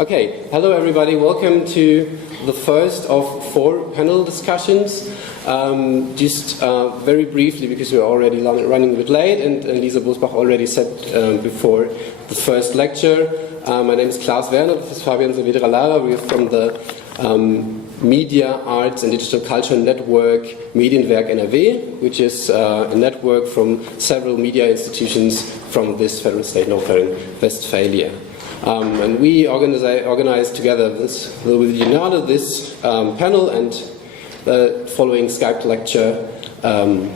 Okay, hello everybody, welcome to the first of 4 panel discussions. Just very briefly, because we're already running a bit late, and Lisa Bosbach already said before the first lecture, my name is Klaas Werner, this is Fabian Saavedra Lara, we're from the Media, Arts and Digital Culture Network Medienwerk NRW, which is a network from several media institutions from this federal state, North Rhine-Westphalia. And we organized together with VIDEONALE this panel and the following Skype lecture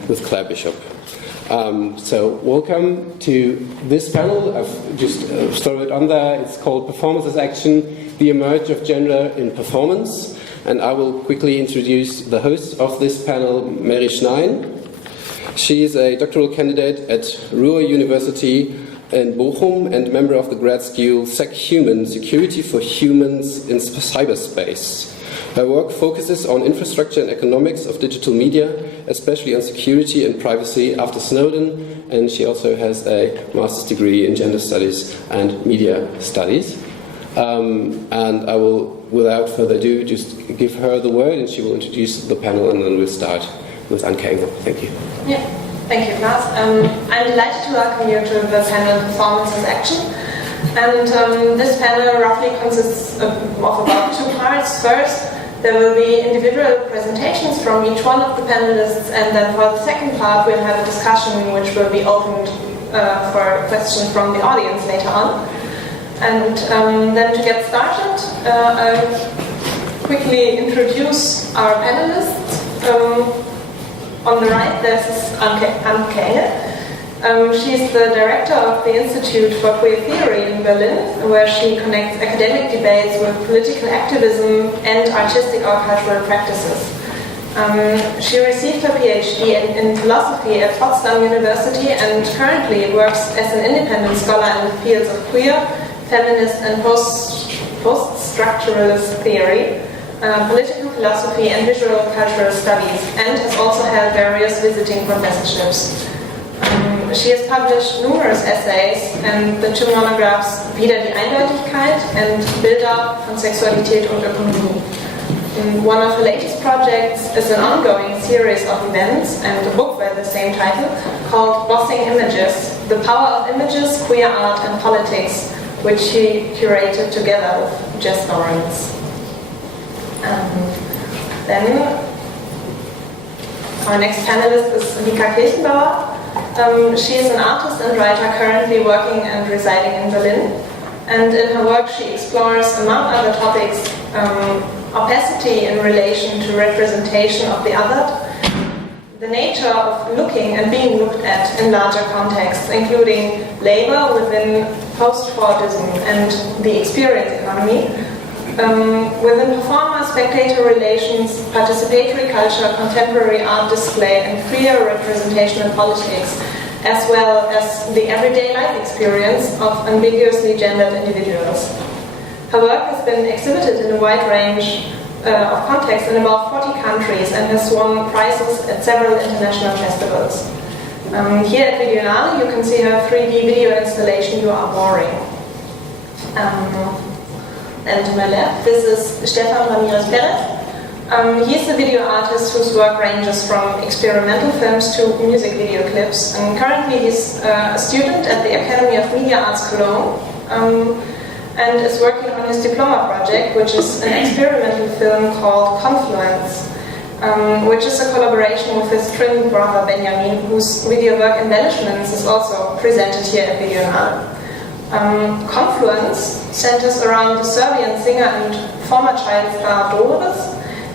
with Claire Bishop. So welcome to this panel. I've just thrown it on there. It's called Performance as Action, the Emergence of Gender in Performance. And I will quickly introduce the host of this panel, Mary Shnayien. She is a doctoral candidate at Ruhr University in Bochum and member of the grad school SecHuman, Security for Humans in Cyberspace. Her work focuses on infrastructure and economics of digital media, especially on security and privacy after Snowden, and she also has a master's degree in gender studies and media studies. And I will, without further ado, just give her the word and she will introduce the panel, and then we'll start with Antke Engel. Thank you. Yeah. Thank you, Klaas. I'm delighted to welcome you to the panel Performance as Action. And this panel roughly consists of about 2 parts. First, there will be individual presentations from each one of the panelists, and then for the second part we'll have a discussion which will be opened for questions from the audience later on. And then to get started, I'll quickly introduce our panelists. On the right, there's Antke Engel. She's the director of the Institute for Queer Theory in Berlin, where she connects academic debates with political activism and artistic or cultural practices. She received her PhD in philosophy at Potsdam University and currently works as an independent scholar in the fields of queer, feminist and post-structuralist theory, political philosophy and visual cultural studies, and has also held various visiting professorships. She has published numerous essays and the 2 monographs Wieder die Eindeutigkeit and Bilder von Sexualität und Ökonomie. One of her latest projects is an ongoing series of events and a book by the same title called Bossing Images, The Power of Images, Queer Art and Politics, which she curated together with Jess Lawrence. Then our next panelist is Vika Kirchenbauer. She is an artist and writer currently working and residing in Berlin. And in her work she explores, among other topics, opacity in relation to representation of the othered, the nature of looking and being looked at in larger contexts, including labor within post-Fordism and the experience economy, within performer-spectator relations, participatory culture, contemporary art display, and queer representation in politics, as well as the everyday life experience of ambiguously gendered individuals. Her work has been exhibited in a wide range of contexts in about 40 countries and has won prizes at several international festivals. Here at VIDEONALE you can see her 3D video installation, You Are Boring. And to my left, this is Stefan Ramírez Pérez. He's a video artist whose work ranges from experimental films to music video clips. And currently he's a student at the Academy of Media Arts Cologne and is working on his diploma project, which is an experimental film called Confluence, which is a collaboration with his twin brother Benjamin, whose video work Embellishments is also presented here at VIDEONALE. Confluence centers around the Serbian singer and former child star Doris,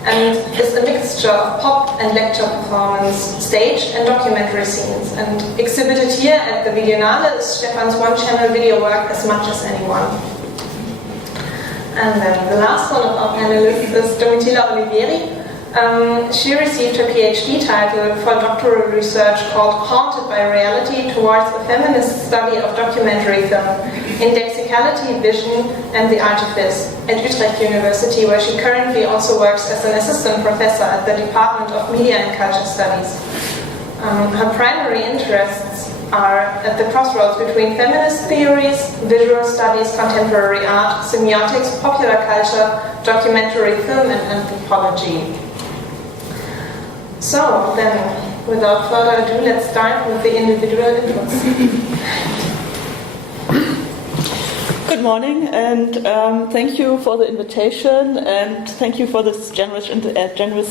and is a mixture of pop and lecture performance, stage and documentary scenes. And exhibited here at the VIDEONALE is Stefan's one-channel video work As Much as Anyone. And then the last one of our panelists is Domitilla Olivieri. She received her PhD title for doctoral research called Haunted by Reality Towards a Feminist Study of Documentary Film, Indexicality, Vision and the Artifice at Utrecht University, where she currently also works as an assistant professor at the Department of Media and Culture Studies. Her primary interests are at the crossroads between feminist theories, visual studies, contemporary art, semiotics, popular culture, documentary film, and anthropology. So then, without further ado, let's start with the individual inputs. Good morning, and thank you for the invitation, and thank you for this generous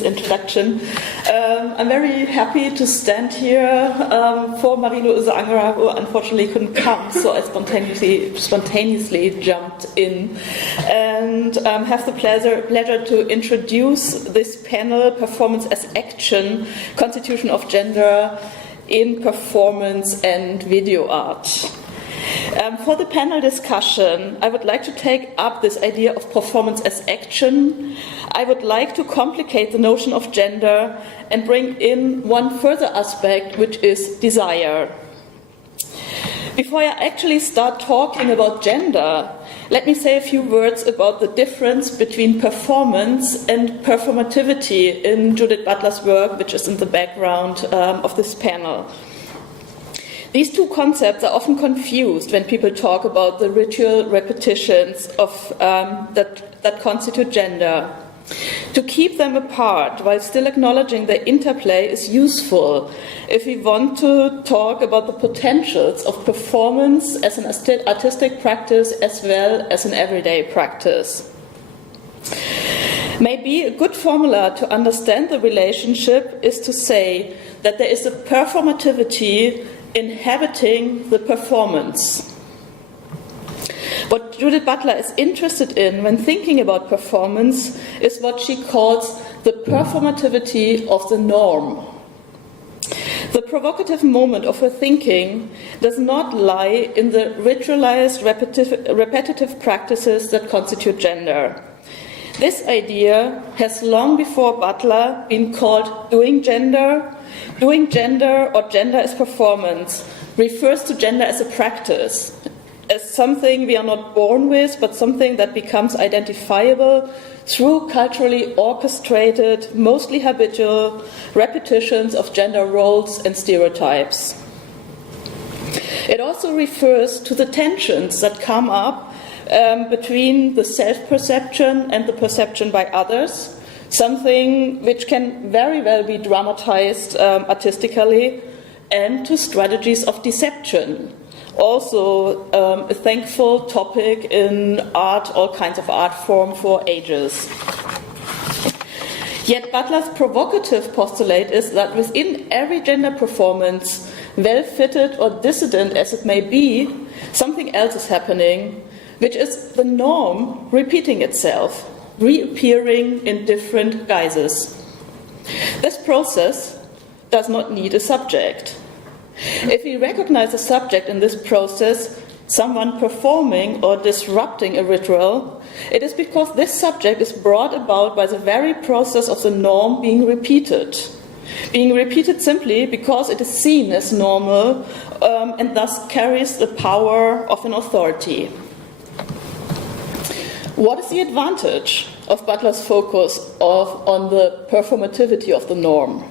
introduction. I'm very happy to stand here for Marie-Louise Angerer, who unfortunately couldn't come, so I spontaneously jumped in, and have the pleasure to introduce this panel, Performance as Action, Constitution of Gender in Performance and Video Art. For the panel discussion, I would like to take up this idea of performance as action. I would like to complicate the notion of gender and bring in one further aspect, which is desire. Before I actually start talking about gender, let me say a few words about the difference between performance and performativity in Judith Butler's work, which is in the background of this panel. These two concepts are often confused when people talk about the ritual repetitions of that constitute gender. To keep them apart while still acknowledging their interplay is useful if we want to talk about the potentials of performance as an artistic practice as well as an everyday practice. Maybe a good formula to understand the relationship is to say that there is a performativity inhabiting the performance. What Judith Butler is interested in when thinking about performance is what she calls the performativity of the norm. The provocative moment of her thinking does not lie in the ritualized repetitive practices that constitute gender. This idea has long before Butler been called doing gender. Doing gender or gender as performance refers to gender as a practice, as something we are not born with, but something that becomes identifiable through culturally orchestrated, mostly habitual repetitions of gender roles and stereotypes. It also refers to the tensions that come up between the self-perception and the perception by others, something which can very well be dramatized artistically, and to strategies of deception. Also a thankful topic in art, all kinds of art form for ages. Yet Butler's provocative postulate is that within every gender performance, well-fitted or dissident as it may be, something else is happening, which is the norm repeating itself, reappearing in different guises. This process does not need a subject. If we recognize a subject in this process, someone performing or disrupting a ritual, it is because this subject is brought about by the very process of the norm being repeated. Being repeated simply because it is seen as normal and thus carries the power of an authority. What is the advantage of Butler's focus on the performativity of the norm?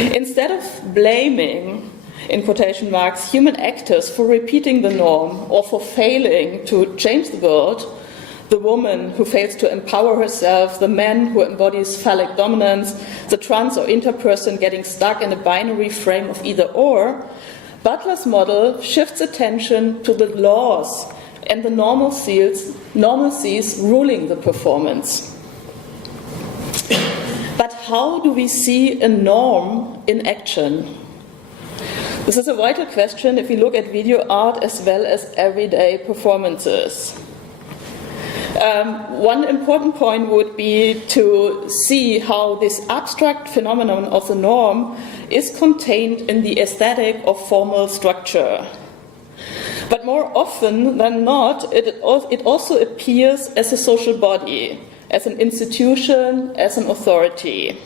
Instead of blaming, in quotation marks, human actors for repeating the norm or for failing to change the world, the woman who fails to empower herself, the man who embodies phallic dominance, the trans or interperson getting stuck in a binary frame of either or, Butler's model shifts attention to the laws and the normalcies ruling the performance. But how do we see a norm in action? This is a vital question if we look at video art as well as everyday performances. One important point would be to see how this abstract phenomenon of the norm is contained in the aesthetic or formal structure. But more often than not, it also appears as a social body, as an institution, as an authority.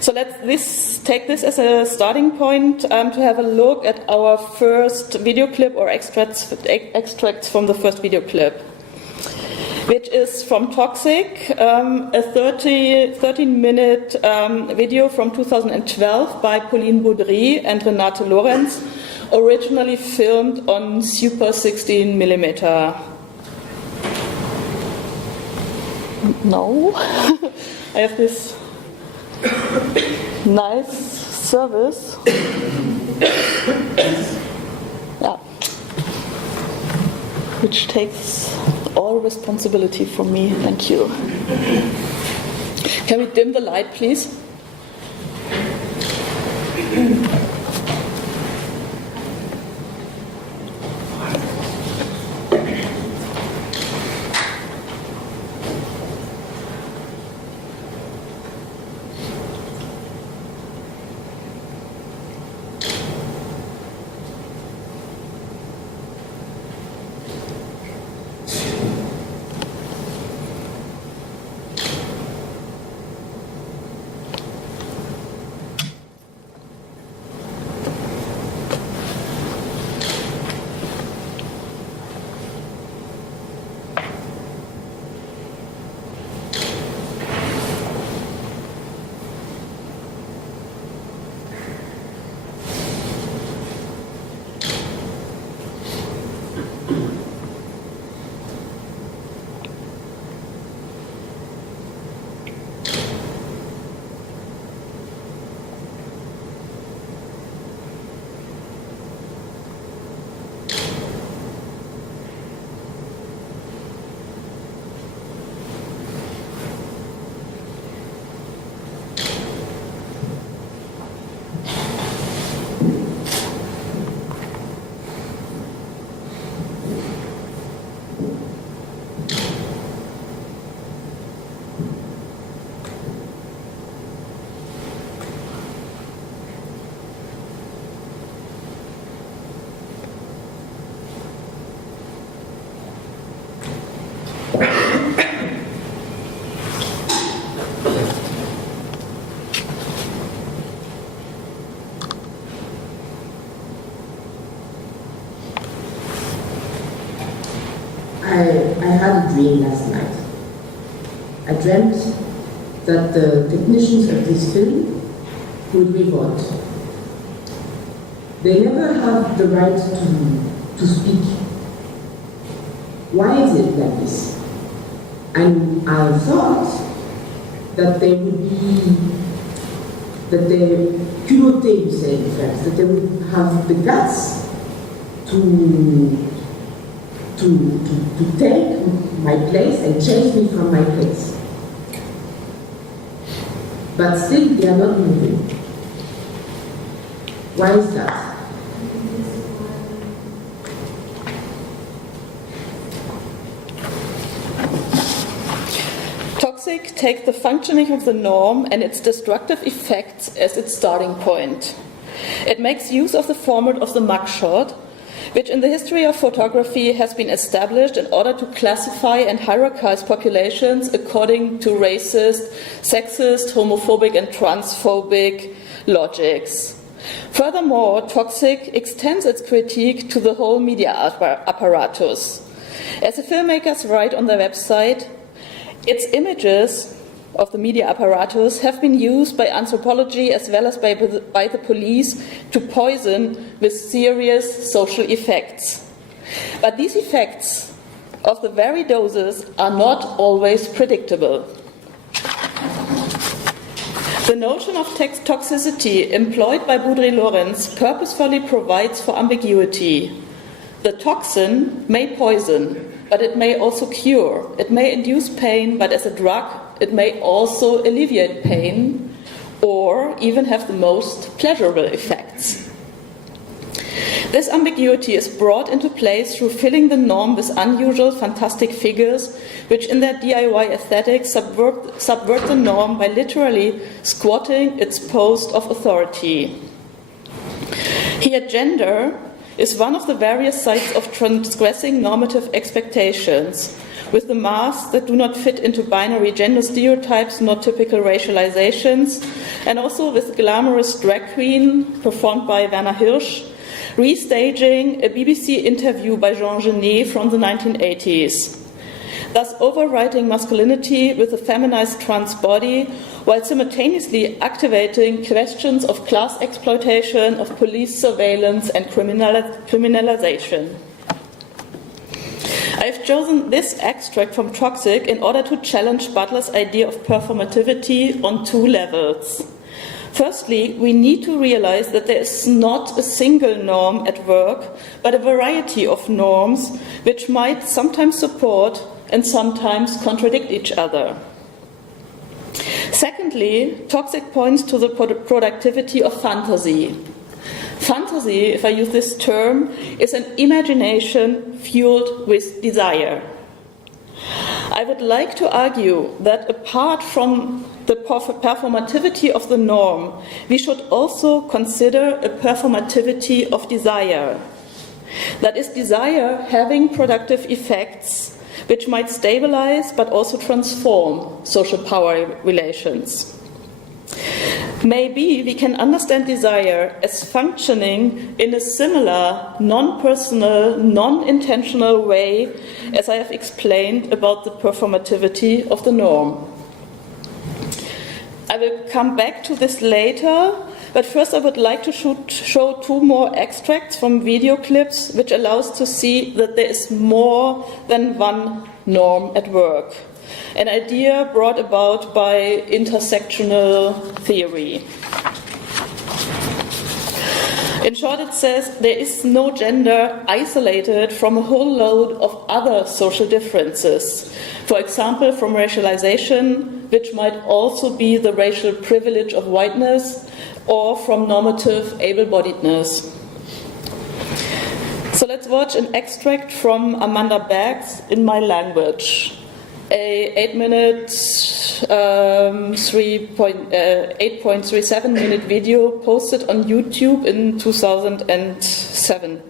So let's take this as a starting point to have a look at our first video clip or extracts from the first video clip. which is from Toxic, a 13-minute video from 2012 by Pauline Baudry and Renate Lorenz, originally filmed on Super 16mm. No, I have this nice service. Yeah. Which takes all responsibility from me. Thank you. Can we dim the light, please? I had a dream last night. I dreamt that the technicians of this film would revolt. They never have the right to speak. Why is it like this? And I thought that they would be, that they, culottés, you say in French, that they would have the guts to take my place and change me from my place. But still, they are not moving. Why is that? Toxic takes the functioning of the norm and its destructive effects as its starting point. It makes use of the format of the mugshot, which in the history of photography has been established in order to classify and hierarchize populations according to racist, sexist, homophobic and transphobic logics. Furthermore, Toxic extends its critique to the whole media apparatus. As the filmmakers write on their website, its images of the media apparatus have been used by anthropology as well as by the police to poison with serious social effects. But these effects of the very doses are not always predictable. The notion of toxicity employed by Baudry-Lorenz purposefully provides for ambiguity. The toxin may poison, but it may also cure. It may induce pain, but as a drug, it may also alleviate pain or even have the most pleasurable effects. This ambiguity is brought into place through filling the norm with unusual, fantastic figures, which in their DIY aesthetic subvert the norm by literally squatting its post of authority. Here, gender is one of the various sides of transgressing normative expectations, with the masks that do not fit into binary gender stereotypes nor typical racializations, and also with glamorous drag queen performed by Werner Hirsch, restaging a BBC interview by Jean Genet from the 1980s. thus overriding masculinity with a feminized trans body, while simultaneously activating questions of class exploitation, of police surveillance and criminalization. I've chosen this extract from Toxic in order to challenge Butler's idea of performativity on two levels. Firstly, we need to realize that there is not a single norm at work, but a variety of norms which might sometimes support and sometimes contradict each other. Secondly, Toxic points to the productivity of fantasy. Fantasy, if I use this term, is an imagination fueled with desire. I would like to argue that apart from the performativity of the norm, we should also consider a performativity of desire. That is, desire having productive effects which might stabilize but also transform social power relations. Maybe we can understand desire as functioning in a similar, non-personal, non-intentional way as I have explained about the performativity of the norm. I will come back to this later, but first I would like to show two more extracts from video clips which allows to see that there is more than one norm at work. An idea brought about by intersectional theory. In short, it says there is no gender isolated from a whole load of other social differences. For example, from racialization, which might also be the racial privilege of whiteness, or from normative able-bodiedness. So let's watch an extract from Amanda Berg's In My Language, a 8-minute, 8.37 minute video posted on YouTube in 2007.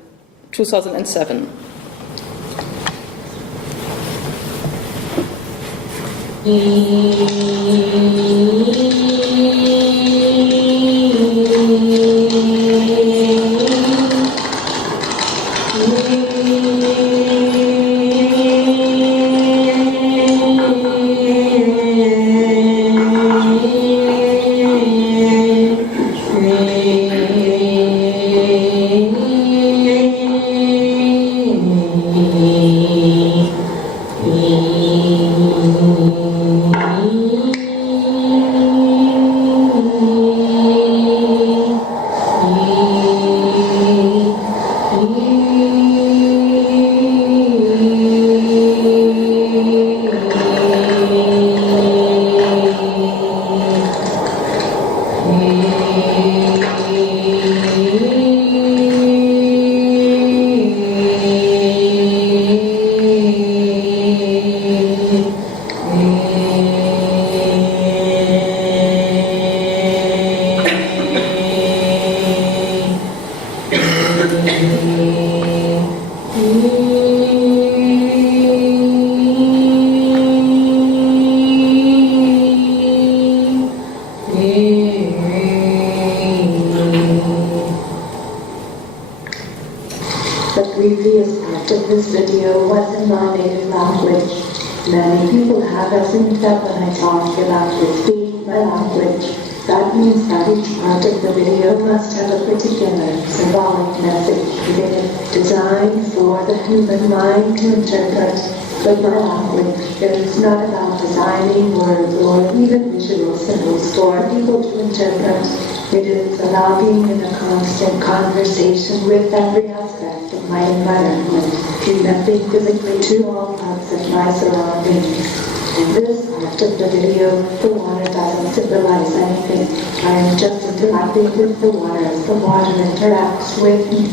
Conversation with every aspect of my environment, connecting physically to all parts of my surroundings. In this part of the video, the water doesn't symbolize anything. I am just interacting with the water as the water interacts with me.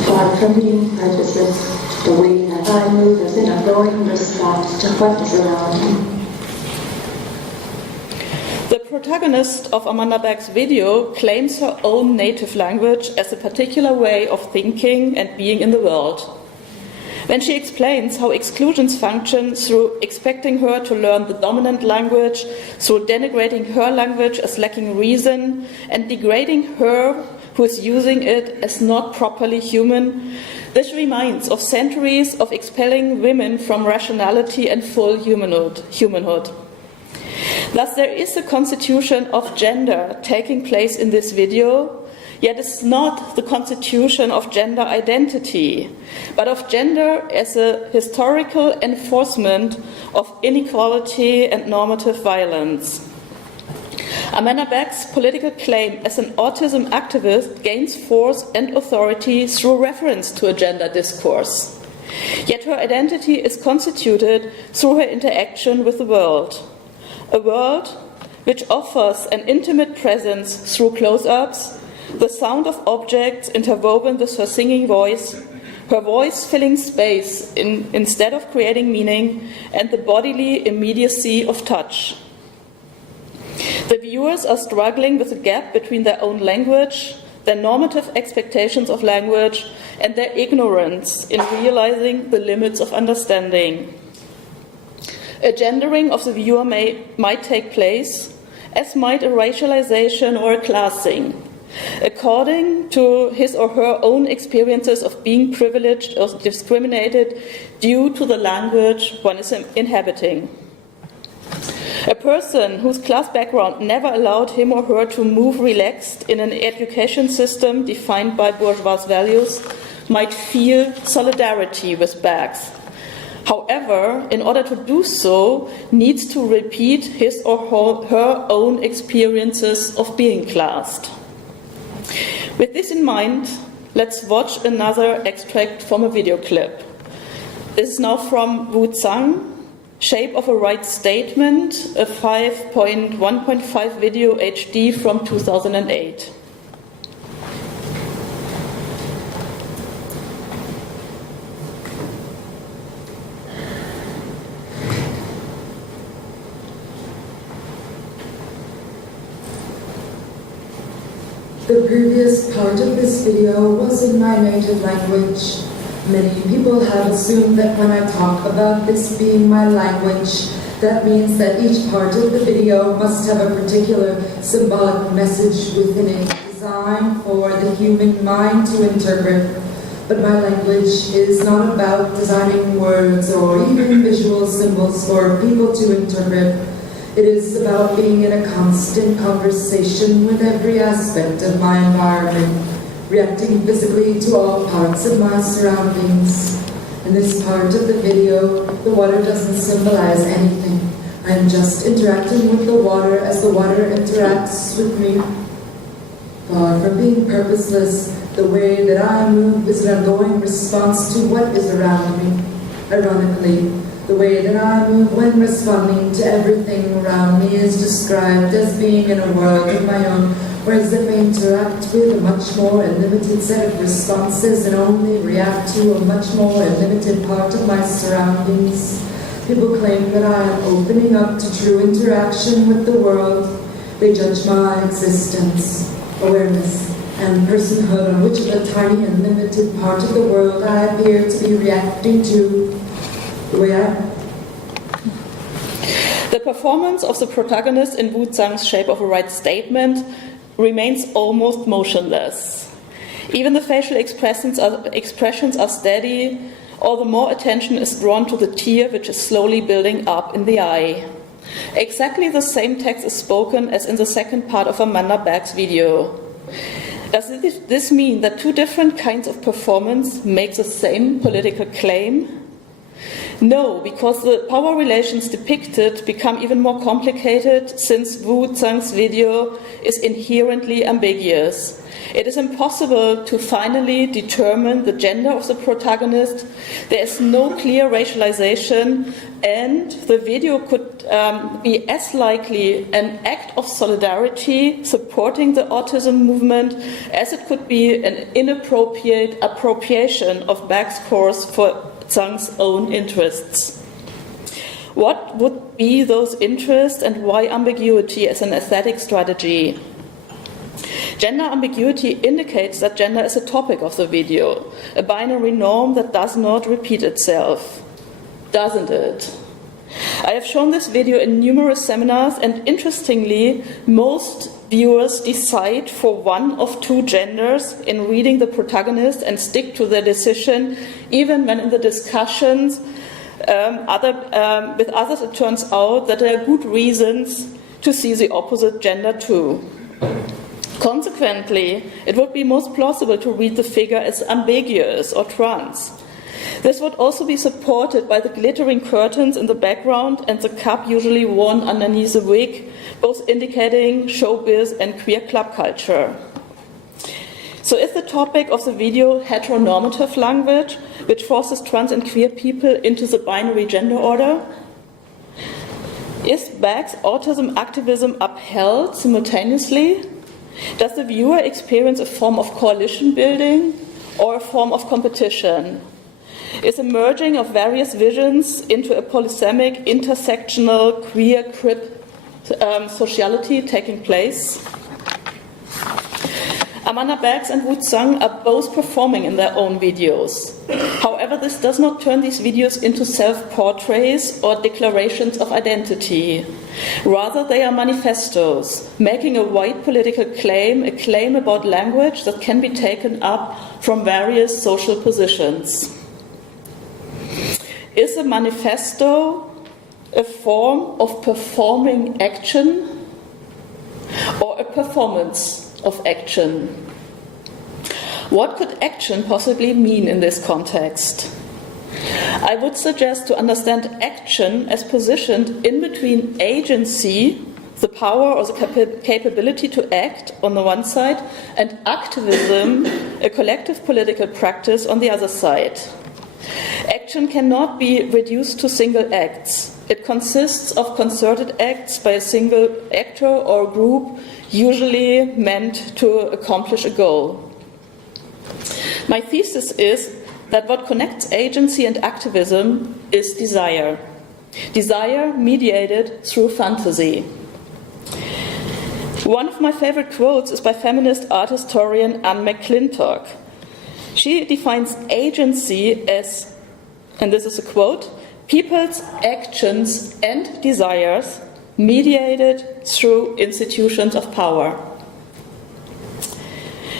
Apart from being purposes, the way that I move is in a growing response to what is around me. The protagonist of Amanda Berg's video claims her own native language as a particular way of thinking and being in the world. When she explains how exclusions function through expecting her to learn the dominant language, through denigrating her language as lacking reason, and degrading her who is using it as not properly human, This reminds of centuries of expelling women from rationality and full humanhood. Thus, there is a constitution of gender taking place in this video, yet it's not the constitution of gender identity, but of gender as a historical enforcement of inequality and normative violence. Amanda Beck's political claim as an autism activist gains force and authority through reference to a gender discourse. Yet her identity is constituted through her interaction with the world. A world which offers an intimate presence through close-ups, the sound of objects interwoven with her singing voice, her voice filling space instead of creating meaning, and the bodily immediacy of touch. The viewers are struggling with the gap between their own language, their normative expectations of language, and their ignorance in realizing the limits of understanding. A gendering of the viewer might take place, as might a racialization or a classing, according to his or her own experiences of being privileged or discriminated due to the language one is inhabiting. A person whose class background never allowed him or her to move relaxed in an education system defined by bourgeois values might feel solidarity with Bax. However, in order to do so, needs to repeat his or her own experiences of being classed. With this in mind, let's watch another extract from a video clip. This is now from Wu Zhang, Shape of a Right Statement, a 5.1.5 video HD from 2008. The previous part of this video was in my native language. Many people have assumed that when I talk about this being my language, that means that each part of the video must have a particular symbolic message within it, designed for the human mind to interpret. But my language is not about designing words or even visual symbols for people to interpret. It is about being in a constant conversation with every aspect of my environment, reacting physically to all parts of my surroundings. In this part of the video, the water doesn't symbolize anything. I am just interacting with the water as the water interacts with me. Far from being purposeless, the way that I move is an ongoing response to what is around me. Ironically, the way that I move when responding to everything around me is described as being in a world of my own, whereas if I interact with a much more limited set of responses and only react to a much more limited part of my surroundings. People claim that I am opening up to true interaction with the world. They judge my existence, awareness, and personhood on which of the tiny and limited part of the world I appear to be reacting to. The performance of the protagonist in Wu Zhang's Shape of a Right Statement remains almost motionless. Even the facial expressions are steady, all the more attention is drawn to the tear which is slowly building up in the eye. Exactly the same text is spoken as in the second part of Amanda Beck's video. Does this mean that two different kinds of performance make the same political claim? No, because the power relations depicted become even more complicated since Wu Zhang's video is inherently ambiguous. It is impossible to finally determine the gender of the protagonist. There is no clear racialization, and the video could be as likely an act of solidarity supporting the autism movement as it could be an inappropriate appropriation of Beck's course for Zhang's own interests. What would be those interests and why ambiguity as an aesthetic strategy? Gender ambiguity indicates that gender is a topic of the video, a binary norm that does not repeat itself. Doesn't it? I have shown this video in numerous seminars, and interestingly, most viewers decide for one of two genders in reading the protagonist and stick to their decision, even when in the discussions with others it turns out that there are good reasons to see the opposite gender too. Consequently, it would be most plausible to read the figure as ambiguous or trans. This would also be supported by the glittering curtains in the background and the cap usually worn underneath the wig, both indicating showbiz and queer club culture. So is the topic of the video heteronormative language, which forces trans and queer people into the binary gender order? Is Beck's autism activism upheld simultaneously? Does the viewer experience a form of coalition building or a form of competition? Is a merging of various visions into a polysemic, intersectional, queer crip sociality taking place? Amanda Bergs and Wu Zhang are both performing in their own videos. However, this does not turn these videos into self-portraits or declarations of identity. Rather, they are manifestos, making a wide political claim, a claim about language that can be taken up from various social positions. Is a manifesto a form of performing action or a performance of action? What could action possibly mean in this context? I would suggest to understand action as positioned in between agency, the power or the capability to act on the one side, and activism, a collective political practice on the other side. Action cannot be reduced to single acts. It consists of concerted acts by a single actor or group, usually meant to accomplish a goal. My thesis is that what connects agency and activism is desire. Desire mediated through fantasy. One of my favorite quotes is by feminist art historian Anne McClintock. She defines agency as, and this is a quote, people's actions and desires mediated through institutions of power.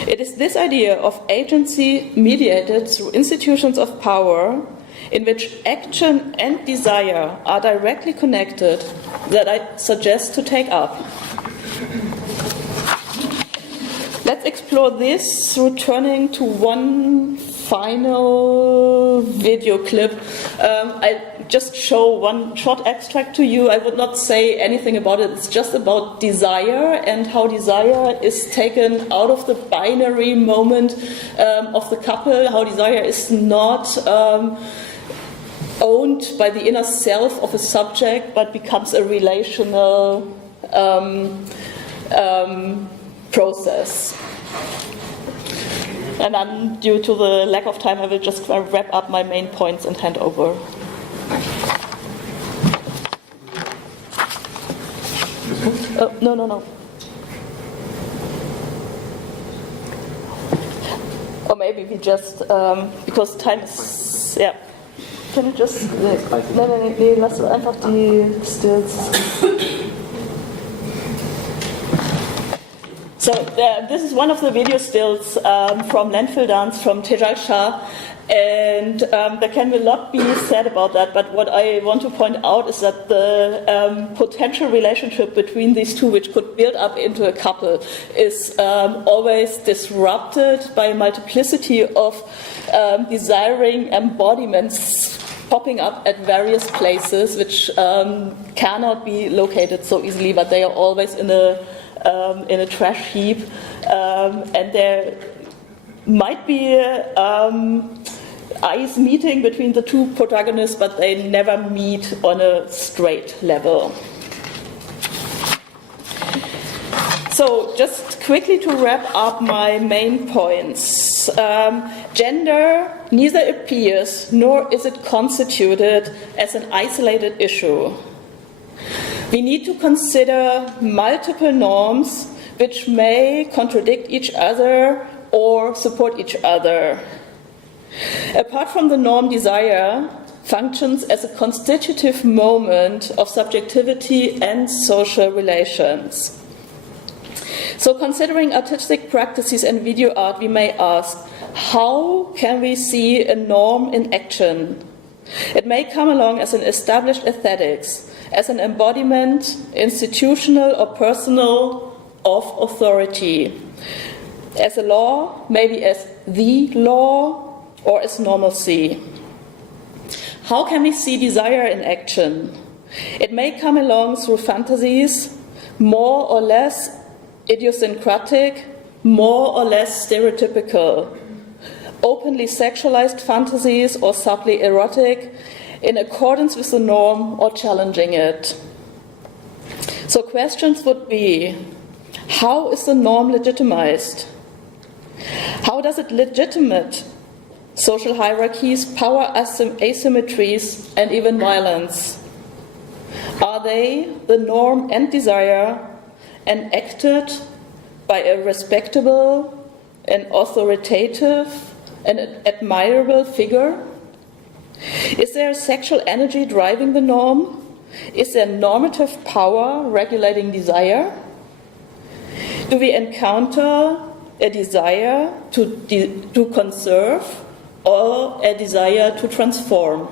It is this idea of agency mediated through institutions of power, in which action and desire are directly connected, that I suggest to take up. Let's explore this through turning to one final video clip. I just show one short extract to you. I would not say anything about it. It's just about desire and how desire is taken out of the binary moment of the couple, how desire is not owned by the inner self of a subject, but becomes a relational process. And then, due to the lack of time, I will just wrap up my main points and hand over. Oh, no. Or maybe we just, because time is, yeah. Can you just, nee, lass einfach die Stills. So this is one of the video stills from Landfill Dance from Tejal Shah, and there can be a lot be said about that, but what I want to point out is that the potential relationship between these two, which could build up into a couple, is always disrupted by a multiplicity of desiring embodiments popping up at various places, which cannot be located so easily, but they are always in a trash heap, and there might be eyes meeting between the two protagonists, but they never meet on a straight level. So, just quickly to wrap up my main points. Gender neither appears nor is it constituted as an isolated issue. We need to consider multiple norms which may contradict each other or support each other. Apart from the norm desire, functions as a constitutive moment of subjectivity and social relations. So considering artistic practices and video art, we may ask, how can we see a norm in action? It may come along as an established aesthetics, as an embodiment, institutional or personal, of authority, as a law, maybe as the law, or as normalcy. How can we see desire in action? It may come along through fantasies, more or less idiosyncratic, more or less stereotypical, openly sexualized fantasies or subtly erotic, in accordance with the norm or challenging it. So questions would be, how is the norm legitimized? How does it legitimate social hierarchies, power asymmetries, and even violence? Are they the norm and desire enacted by a respectable and authoritative and admirable figure? Is there sexual energy driving the norm? Is there normative power regulating desire? Do we encounter a desire to conserve or a desire to transform?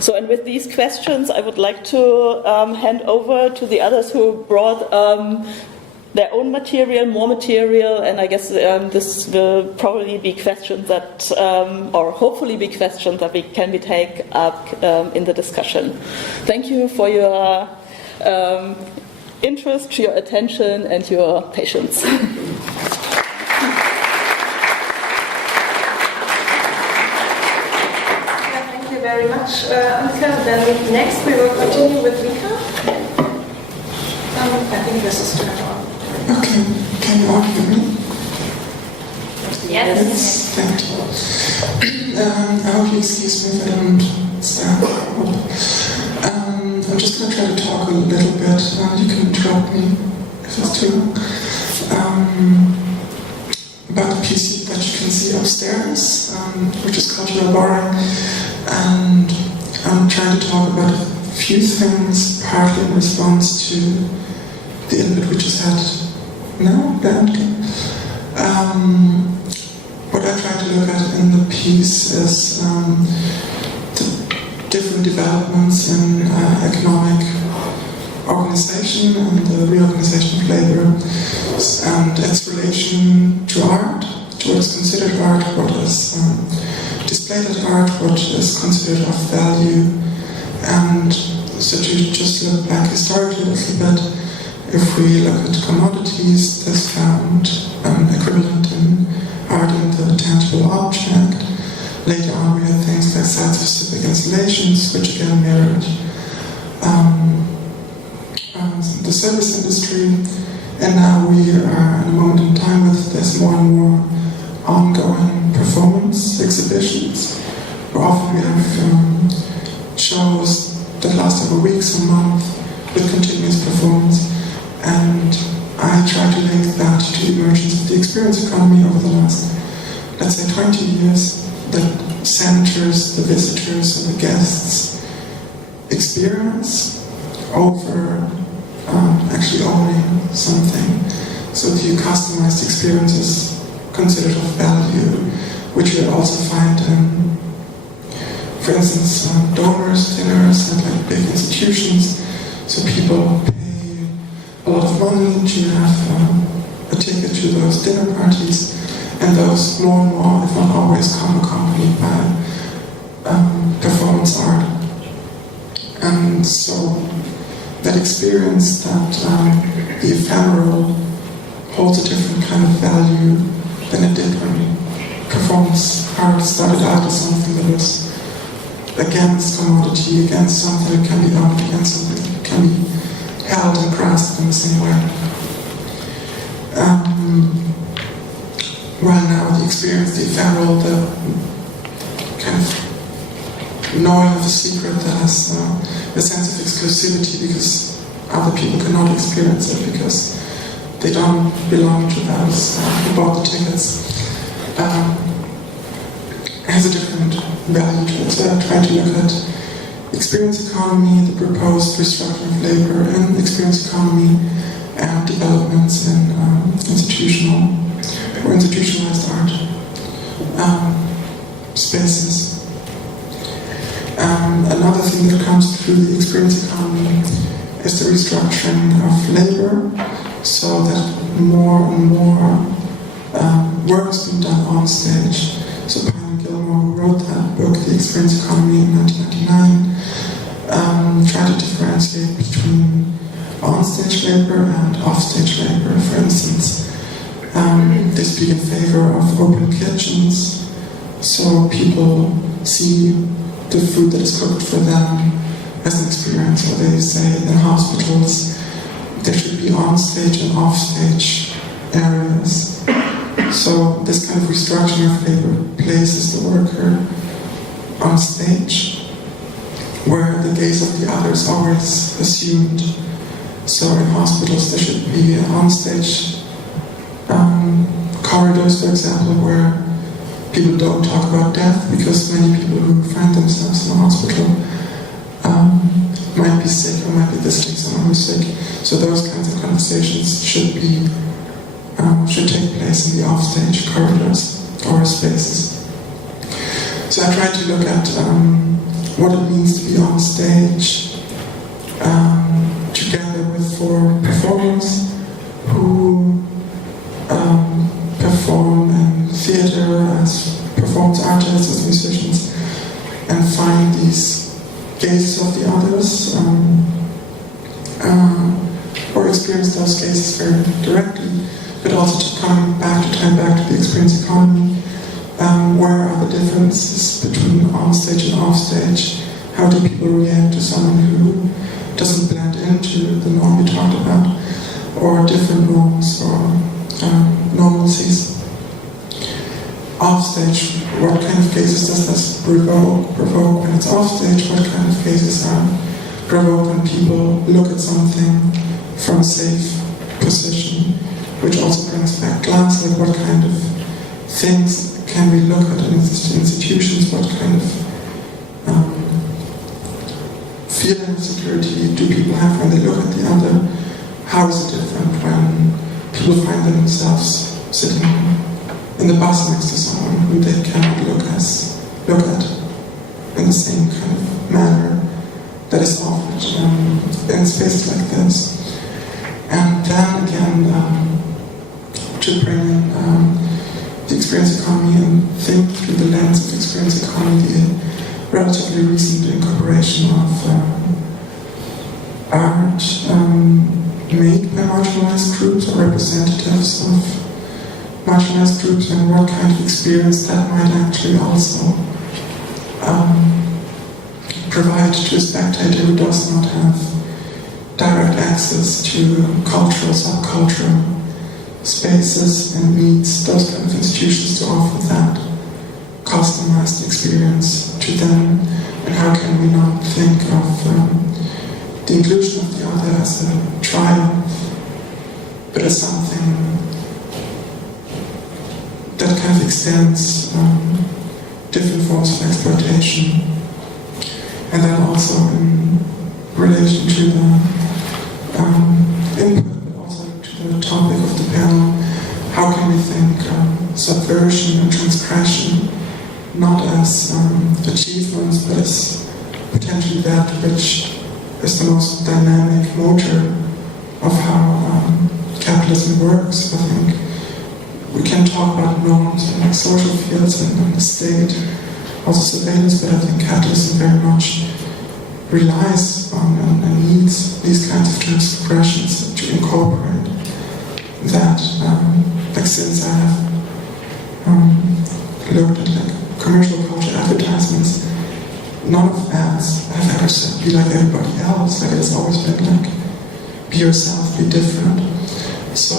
So, and with these questions, I would like to hand over to the others who brought their own material, more material, and I guess this will probably be questions that, or hopefully be questions that can be taken up in the discussion. Thank you for your interest, your attention, and your patience. Thank you very much, Antke. Then next we will continue with Vika. I think this is turned on. Okay, can you all hear me? Yes. Thank you. I hope you excuse me if I don't stand up. I'm just going to try to talk a little bit. You can interrupt me if it's too long. About the piece that you can see upstairs, which is cultural borrowing. And I'm trying to talk about a few things, partly in response to the input we just had. No, Antke. What I try to look at in the piece is the different developments in economic organization and the reorganization of labor, and its relation to art, to what is considered art, what is displayed as art, what is considered of value, and so to just look back historically a little bit. If we look at commodities, there's found an equivalent in art in the tangible object. Later on, we had things like site-specific installations, which again mirrored the service industry. And now we are in a moment in time with there's more and more ongoing performance exhibitions, where often we have shows that last over weeks or months with continuous performance. And I try to link that to the emergence of the experience economy over the last, let's say, 20 years, that centers the visitors and the guests' experience over actually owning something. So the customized experience is considered of value, which you also find in, for instance, donors, dinners, and like big institutions. So people pay a lot of money to have a ticket to those dinner parties, and those more and more, if not always, come accompanied by performance art. And so that experience that the ephemeral holds a different kind of value than it did when performance art started out as something that was against commodity, against something that can be owned, against something that can be held and grasped in the same way. While now the experience, the ephemeral, the kind of knowing of a secret that has a sense of exclusivity because other people cannot experience it because they don't belong to those who bought the tickets. has a different value to it. So I tried to look at experience economy, the proposed restructuring of labor, and experience economy and developments in institutional or institutionalized art spaces. Another thing that comes through the experience economy is the restructuring of labor, so that more and more work has been done on stage. So who wrote that book, The Experience Economy, in 1999, tried to differentiate between on-stage labor and off-stage labor. For instance, they speak in favor of open kitchens, so people see the food that is cooked for them as an experience. Or they say in hospitals there should be on-stage and off-stage areas. So this kind of restructuring of labor places the worker on stage, where the gaze of the other is always assumed. So in hospitals there should be on-stage corridors, for example, where people don't talk about death, because many people who find themselves in the hospital might be sick or might be visiting someone who's sick. So those kinds of conversations should take place in the offstage corridors or spaces. So I tried to look at what it means to be on stage together with four performers who perform in theater as performance artists, as musicians, and find these gazes of the others, or experience those gazes very directly, but also to time back to the experience economy. Where are the differences between on-stage and off-stage? How do people react to someone who doesn't blend into the norm we talked about, or different norms or normalcies? Off-stage, what kind of gazes does this provoke when it's off-stage? What kind of gazes are provoked when people look at something from a safe position, which also brings back glass? Like, what kind of things can we look at in institutions? What kind of feeling of security do people have when they look at the other? How is it different when people find themselves sitting in the bus next to someone who they cannot look at in the same kind of manner that is offered in spaces like this? And then again, to bring in the experience economy and think through the lens of experience economy, the relatively recent incorporation of art made by marginalized groups or representatives of marginalized groups, and what kind of experience that might actually also provide to a spectator who does not have direct access to cultural, subcultural spaces and needs those kind of institutions to offer that customized experience to them. And how can we not think of the inclusion of the other as a triumph, but as something that kind of extends different forms of exploitation? And then also in relation to the input, but also to the topic of the panel, how can we think subversion and transgression not as achievements, but as potentially that which is the most dynamic motor of how capitalism works? I think we can talk about norms in social fields and the state, also surveillance, but I think capitalism very much relies on and needs these kinds of transgressions to incorporate that. Like, since I have looked at like commercial culture advertisements, none of ads have ever said be like everybody else. Like, it's always been like be yourself, be different. So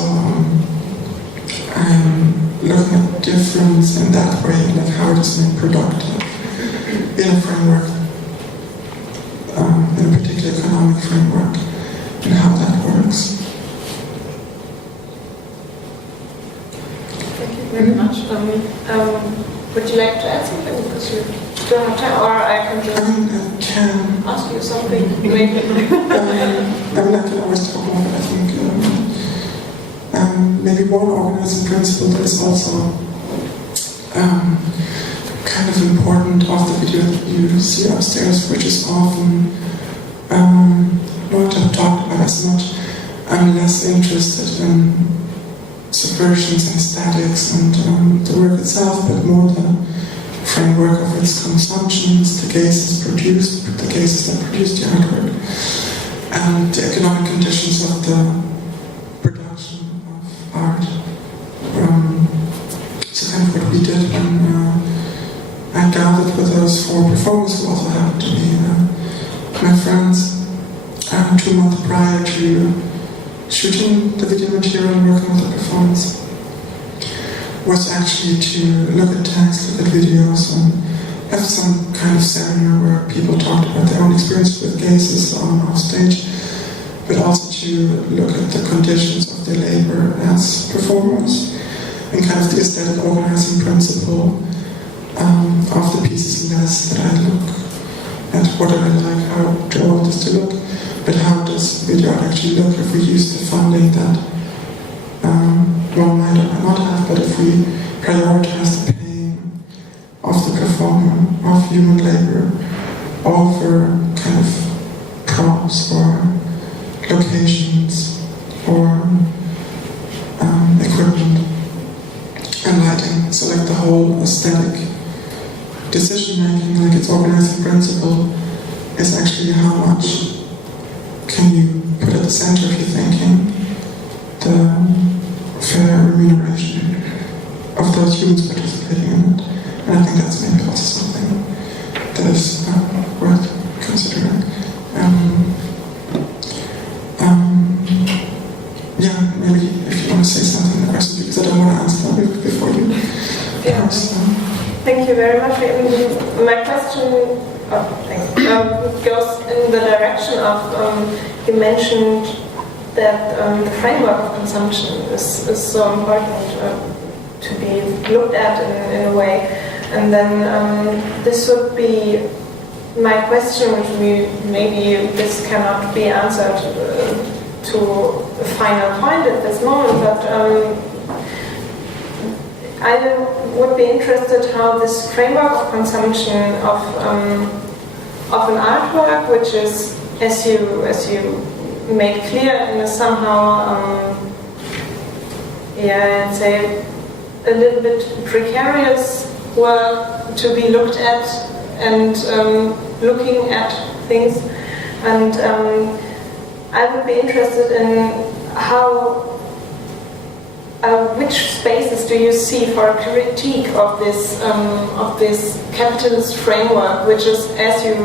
I'm looking at difference in that way, like how it is made productive in a framework, in a particular economic framework, and how that works. Thank you very much. Would you like to add something? Because you don't have time, or I can just ask you something. Maybe. I can always talk more, but I think maybe one organizing principle that is also kind of important of the video that you see upstairs, which is often not talked about as much. I'm less interested in subversions and aesthetics and the work itself, but more the framework of its consumptions, the cases that produced the artwork, and the economic conditions of the production of art. So kind of what we did when I gathered with those 4 performers who also happened to be my friends 2 months prior to shooting the video material and working with the performance, was actually to look at text, look at videos, and have some kind of seminar where people talked about their own experience with cases on off stage, but also to look at the conditions of their labor as performers and kind of the aesthetic organizing principle of the pieces, less that I look at what I like, how do I want this to look, but how does video actually look if we use the funding that one might or might not have, but if we prioritize the pain of the performer, of human labor, over kind of props or locations or equipment and lighting. So like the whole aesthetic decision making, like its organizing principle, is actually how much can you put at the center of your thinking the fair remuneration of those humans participating in it. And I think that's maybe also something that is worth considering. Yeah, maybe if you want to say something in the question, because I don't want to answer that before you. Yeah. Thank you very much. My question goes in the direction of, you mentioned that the framework of consumption is so important to be looked at in a way. And then this would be my question, which maybe this cannot be answered to a final point at this moment, but I would be interested how this framework of consumption of an artwork, which is, as you made clear, in a somehow, I'd say, a little bit precarious work to be looked at and looking at things, and I would be interested in how. Which spaces do you see for a critique of this capitalist framework, which is, as you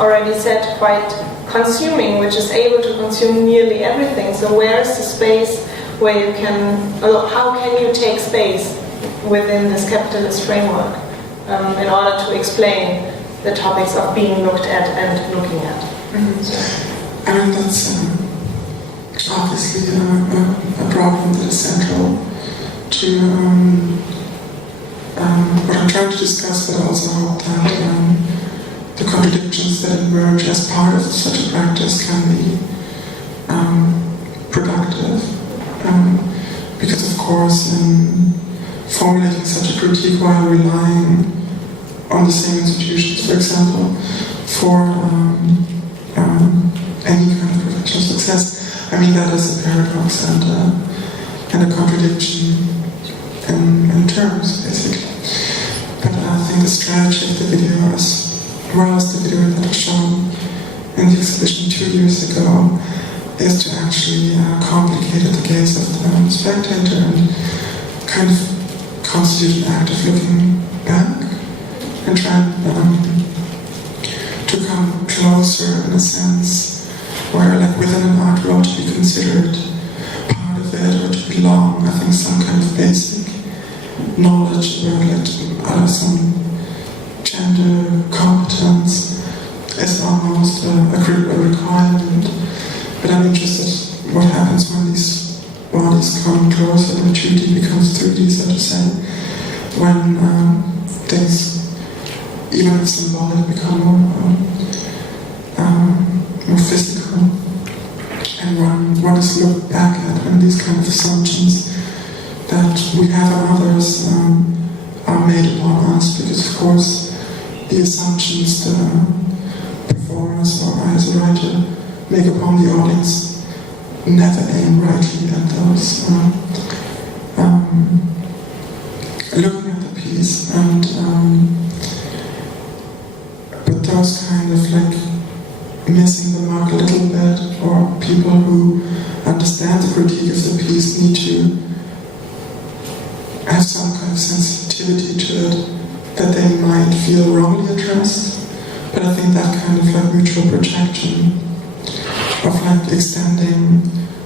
already said, quite consuming, which is able to consume nearly everything? So where is the space where you can, how can you take space within this capitalist framework in order to explain the topics of being looked at and looking at? Mm-hmm. So. I mean, that's obviously a problem that is central to what I'm trying to discuss, but also hope that the contradictions that emerge as part of such a practice can be productive. Because of course, in formulating such a critique while relying on the same institutions, for example, for any kind of professional success, I mean, that is a paradox and a contradiction in terms, basically. But I think the strategy of the video, as well as the video that was shown in the exhibition 2 years ago, is to actually complicate the gaze of the spectator and kind of constitute an act of looking back and try to come closer, in a sense, where, like, within an art world, to be considered part of it or to belong, I think some kind of basic knowledge about some gender competence is almost a requirement. But I'm interested in what happens when these bodies come closer, when 2D becomes 3D, so to say, when things, even if symbolic, become more physical. And one is looked back at, and these kind of assumptions that we have on others are made upon us, because of course the assumptions the performers or I as a writer make upon the audience never aim rightly at those. Looking at the piece, and but those kind of like missing the mark a little bit, or people who understand the critique of the piece need to have some kind of sensitivity to it that they might feel wrongly addressed. But I think that kind of like mutual projection of like extending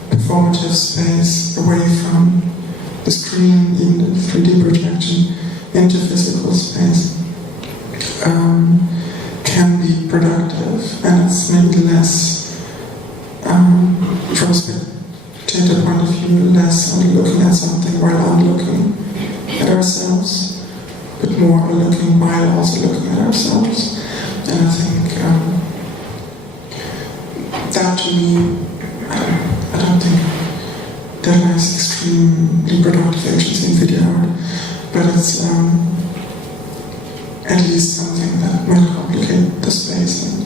performative space away from the screen, even the 3D projection, into physical space can be productive, and it's maybe less, from a spectator point of view, less on looking at something while I'm looking at ourselves, but more looking while also looking at ourselves. And I think that to me, I don't think that has extremely productive agency in video art, but it's at least something that might complicate the space and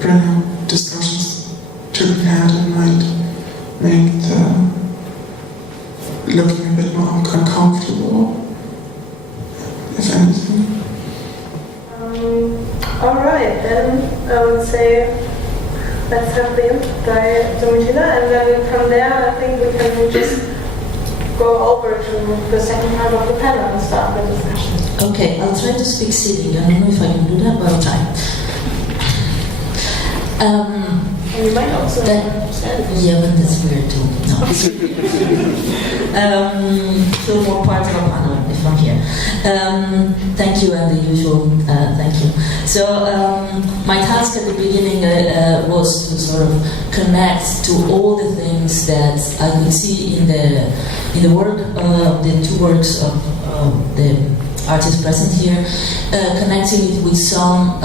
bring out discussions to be had, and might make the looking a bit more uncomfortable, if anything. Alright, then I would say let's have the input by Domitilla, and then from there I think we can just go over to the second part of the panel and start the discussion. Okay, I'll try to speak sitting. I don't know if I can do that, but I'll try. And you might also yeah, but that's weird too. No. Feel more part of our panel if I'm here. Thank you, and the usual thank you. So my task at the beginning was to sort of connect to all the things that I could see in the work, the two works of the artists present here, connecting it with some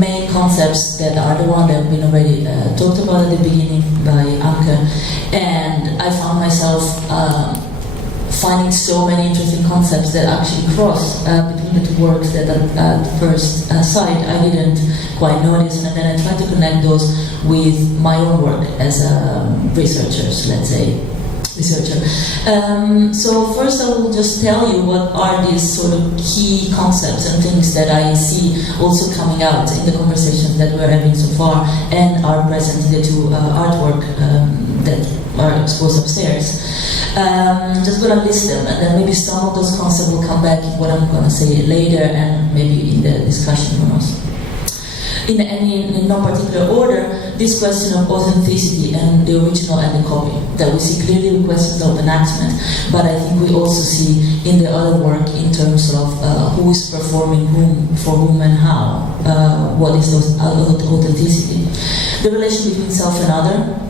main concepts that are the ones that have been already talked about at the beginning by Antke, and I found myself finding so many interesting concepts that actually cross between the two works that at first sight I didn't quite notice, and then I tried to connect those with my own work as a researcher. So first I will just tell you what are these sort of key concepts and things that I see also coming out in the conversations that we're having so far and are present in the two artwork that are exposed upstairs. Just going to list them, and then maybe some of those concepts will come back in what I'm going to say later, and maybe in the discussion from us. In no particular order, this question of authenticity and the original and the copy, that we see clearly with questions of enactment, but I think we also see in the other work in terms of who is performing whom, for whom and how, what is authenticity. The relation between self and other,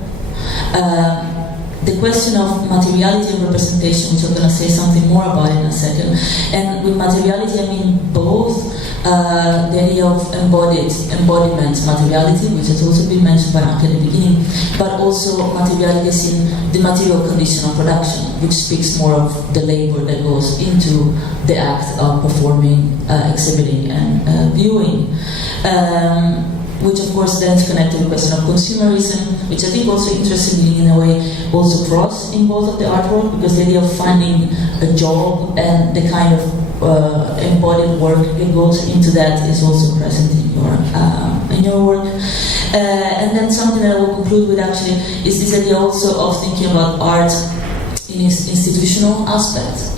the question of materiality and representation, which I'm going to say something more about in a second. And with materiality, I mean both the idea of embodiment materiality, which has also been mentioned by Angel at the beginning, but also materiality in the material condition of production, which speaks more of the labor that goes into the act of performing, exhibiting, and viewing. Which of course then is connected to the question of consumerism, which I think also interestingly in a way also cross in both of the artwork, because the idea of finding a job and the kind of embodied work that goes into that is also present in your work. And then something that I will conclude with actually is this idea also of thinking about art in its institutional aspect.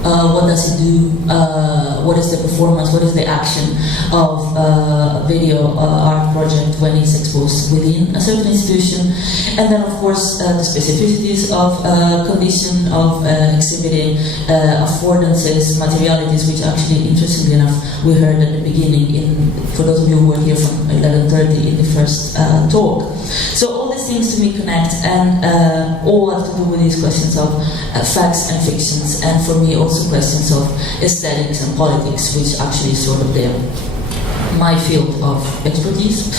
What does it do? What is the performance? What is the action of a video art project when it's exposed within a certain institution? And then, of course, the specificities of condition of exhibiting, affordances, materialities, which actually, interestingly enough, we heard at the beginning, for those of you who were here from 11:30 in the first talk. So all these things to me connect, and all have to do with these questions of facts and fictions, and for me also questions of aesthetics and politics, which actually is sort of my field of expertise.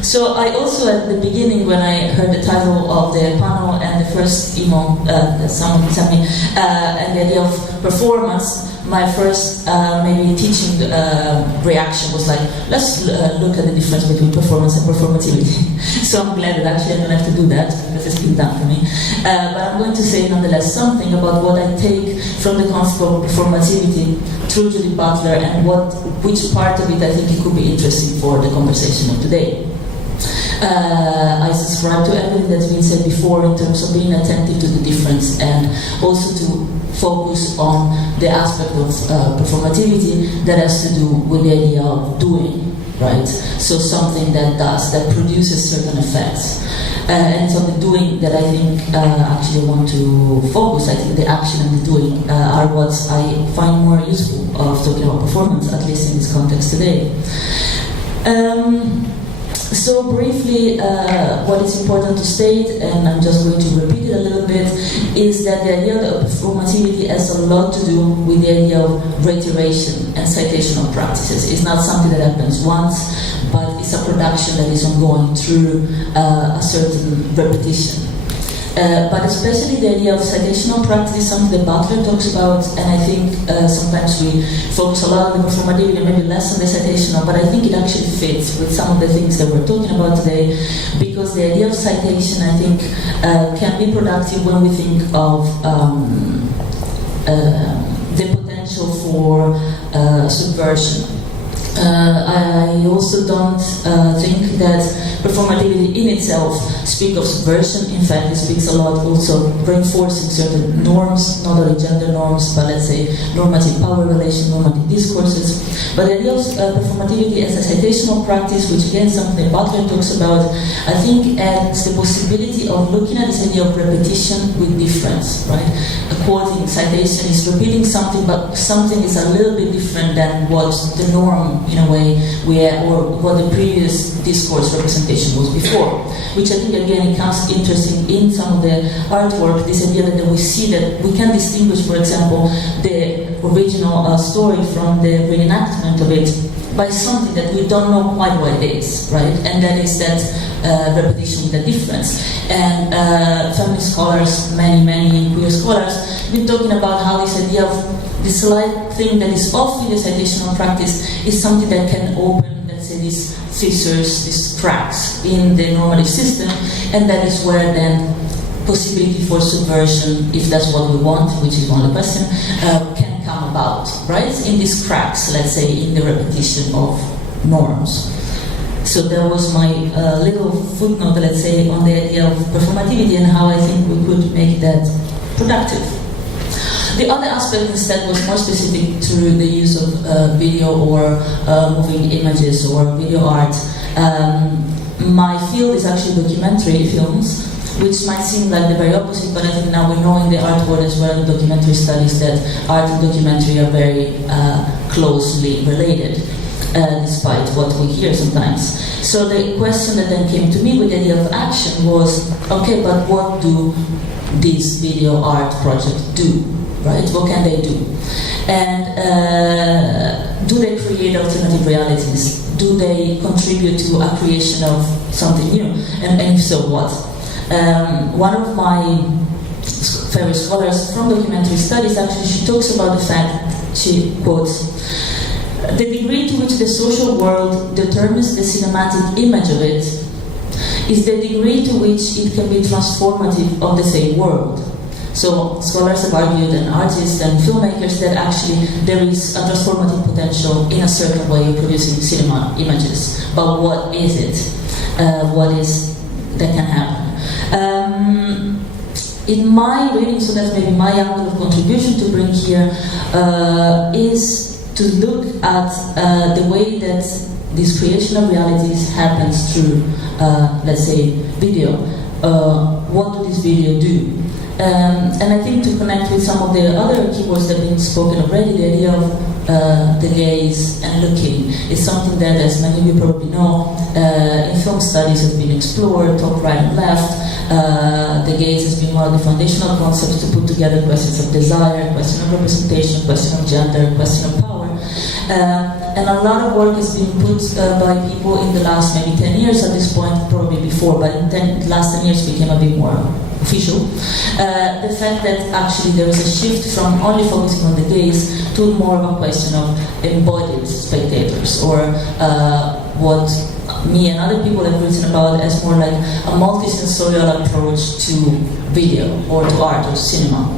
So I also, at the beginning, when I heard the title of the panel and the first email that someone sent me, and the idea of performance, my first maybe teaching reaction was like, let's look at the difference between performance and performativity. So I'm glad that actually I don't have to do that, because it's been done for me. But I'm going to say nonetheless something about what I take from the concept of performativity through Judith Butler, and which part of it I think it could be interesting for the conversation of today. I subscribe to everything that's been said before in terms of being attentive to the difference, and also to focus on the aspect of performativity that has to do with the idea of doing, right? So something that produces certain effects. And it's on the doing that I think actually want to focus. I think the action and the doing are what I find more useful of talking about performance, at least in this context today. So briefly, what is important to state, and I'm just going to repeat it a little bit, is that the idea of performativity has a lot to do with the idea of reiteration and citational practices. It's not something that happens once, but it's a production that is ongoing through a certain repetition. But especially the idea of citational practice is something that Butler talks about, and I think sometimes we focus a lot on the performativity and maybe less on the citational, but I think it actually fits with some of the things that we're talking about today, because the idea of citation, I think, can be productive when we think of the potential for subversion. I also don't think that performativity in itself speaks of subversion. In fact, it speaks a lot also reinforcing certain norms, not only gender norms, but let's say normative power relations, normative discourses. But the idea of performativity as a citational practice, which again is something that Butler talks about, I think adds the possibility of looking at this idea of repetition with difference, right? A quoting, citation is repeating something, but something is a little bit different than what the norm, in a way, or what the previous discourse representation was before. Which I think, again, it comes interesting in some of the artwork, this idea that we see that we can distinguish, for example, the original story from the reenactment of it by something that we don't know quite what it is, right? And that is that repetition with a difference. And feminist scholars, many queer scholars, have been talking about how this idea of this slight thing that is off in the citational practice is something that can open, let's say, these fissures, these cracks in the normative system, and that is where then possibility for subversion, if that's what we want, which is one of the questions, can come about, right? In these cracks, let's say, in the repetition of norms. So that was my little footnote, let's say, on the idea of performativity and how I think we could make that productive. The other aspect instead was more specific to the use of video or moving images or video art. My field is actually documentary films, which might seem like the very opposite, but I think now we know in the art world as well, in documentary studies, that art and documentary are very closely related, despite what we hear sometimes. So the question that then came to me with the idea of action was, okay, but what do these video art projects do? Right? What can they do? And do they create alternative realities? Do they contribute to a creation of something new? And if so, what? One of my favorite scholars from documentary studies, actually, she talks about the fact, she quotes, the degree to which the social world determines the cinematic image of it is the degree to which it can be transformative of the same world. So scholars have argued, and artists and filmmakers, that actually there is a transformative potential in a certain way of producing cinema images. But what is it? What is that can happen? In my reading, so that's maybe my angle of contribution to bring here, is to look at the way that this creation of realities happens through, let's say, video. What do this video do? And I think to connect with some of the other keywords that have been spoken already, the idea of the gaze and looking is something that, as many of you probably know, in film studies has been explored, top, right, and left. The gaze has been one of the foundational concepts to put together questions of desire, question of representation, question of gender, question of power. And a lot of work has been put by people in the last maybe 10 years at this point, probably before, but in the last 10 years became a bit more official. The fact that actually there is a shift from only focusing on the gaze to more of a question of embodied spectators, or what me and other people have written about as more like a multisensorial approach to video or to art or cinema.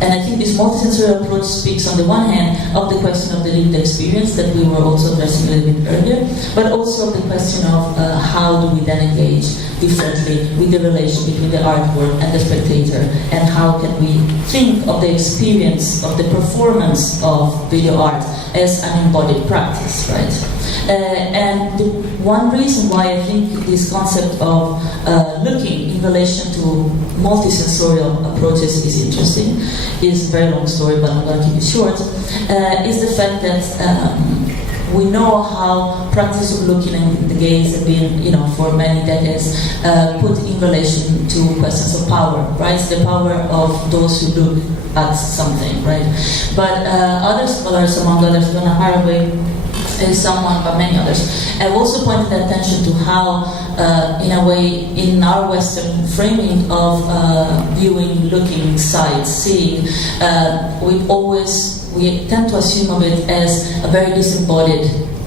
And I think this multisensorial approach speaks on the one hand of the question of the lived experience that we were also addressing a little bit earlier, but also of the question of how do we then engage differently with the relation between the artwork and the spectator, and how can we think of the experience of the performance of video art as an embodied practice, right? And the one reason why I think this concept of looking in relation to multisensorial approaches is interesting, is a very long story, but I'm going to keep it short, is the fact that we know how practice of looking in the gaze have been, for many decades, put in relation to questions of power, right? The power of those who look at something, right? But other scholars, among others, Donna Haraway is someone, but many others, have also pointed attention to how, in a way, in our Western framing of viewing, looking, sight, seeing, we tend to assume of it as a very disembodied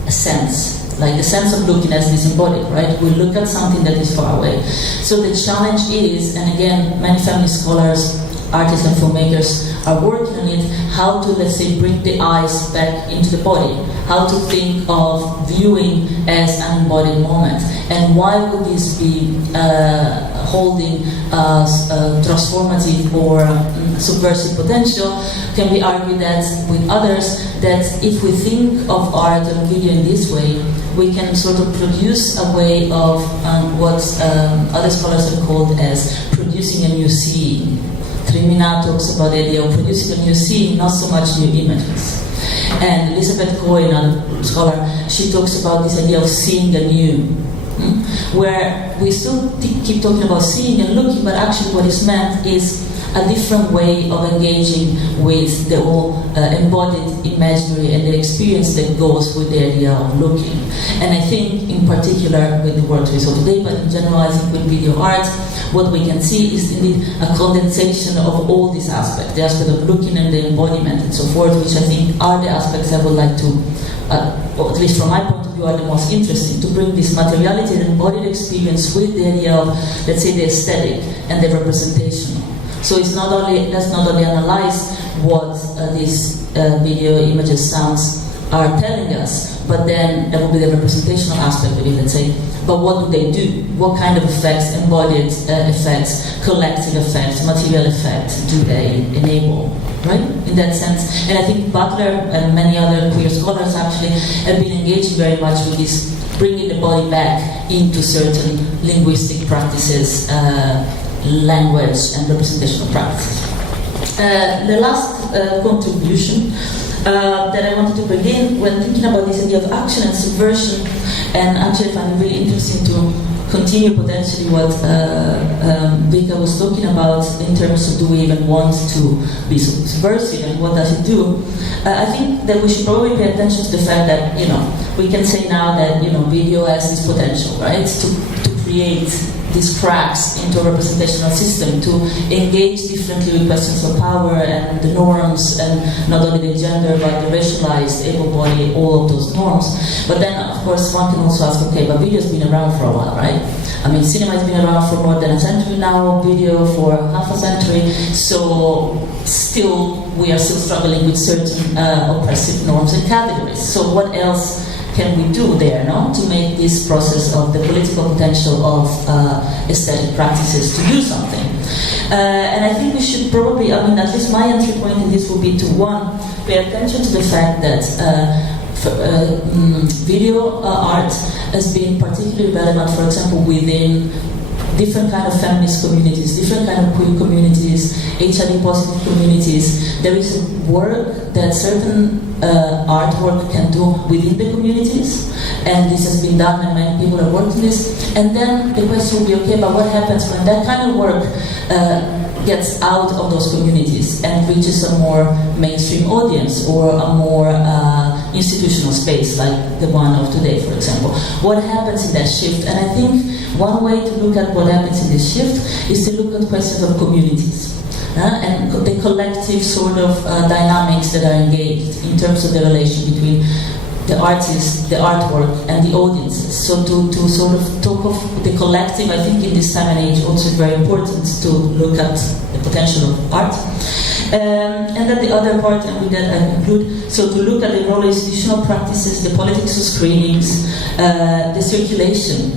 sense, like the sense of looking as disembodied, right? We look at something that is far away. So the challenge is, and again, many feminist scholars, artists and filmmakers are working on it, how to, let's say, bring the eyes back into the body, how to think of viewing as an embodied moment, and why would this be holding transformative or subversive potential? Can we argue that with others, that if we think of art and video in this way, we can sort of produce a way of what other scholars have called as producing a new seeing. Trimina talks about the idea of producing a new seeing, not so much new images. And Elizabeth Cohen, a scholar, she talks about this idea of seeing anew, where we still keep talking about seeing and looking, but actually what is meant is a different way of engaging with the whole embodied imaginary and the experience that goes with the idea of looking. And I think in particular with the work we saw today, but in general I think with video art, what we can see is indeed a condensation of all these aspects, the aspect of looking and the embodiment and so forth, which I think are the aspects I would like to, or at least from my point of view, are the most interesting, to bring this materiality and embodied experience with the idea of, let's say, the aesthetic and the representational. So let's not only analyze what these video images, sounds are telling us, but then there will be the representational aspect of it, let's say, but what do they do? What kind of effects, embodied effects, collective effects, material effects do they enable, right? In that sense. And I think Butler and many other queer scholars actually have been engaging very much with this, bringing the body back into certain linguistic practices, language and representational practices. The last contribution that I wanted to bring in when thinking about this idea of action and subversion, and actually I find it really interesting to continue potentially what Vika was talking about in terms of do we even want to be subversive and what does it do? I think that we should probably pay attention to the fact that, we can say now that, video has this potential, right, to create these cracks into a representational system, to engage differently with questions of power and the norms, and not only the gender but the racialized, able-bodied, all of those norms. But then, of course, one can also ask, okay, but video's been around for a while, right? I mean, cinema has been around for more than a century now, video for half a century, so we are still struggling with certain oppressive norms and categories. So what else can we do there, to make this process of the political potential of aesthetic practices to do something? And I think we should probably, at least my entry point in this would be to, one, pay attention to the fact that video art has been particularly relevant, for example, within different kind of feminist communities, different kind of queer communities, HIV positive communities. There is work that certain artwork can do within the communities, and this has been done and many people have worked on this. And then the question will be, okay, but what happens when that kind of work gets out of those communities and reaches a more mainstream audience or a more institutional space like the one of today, for example? What happens in that shift? And I think one way to look at what happens in this shift is to look at questions of communities. And the collective sort of dynamics that are engaged in terms of the relation between the artist, the artwork, and the audiences. So to sort of talk of the collective, I think in this time and age also is very important to look at the potential of art. And then the other part, and with that I conclude, so to look at the role of institutional practices, the politics of screenings, the circulation,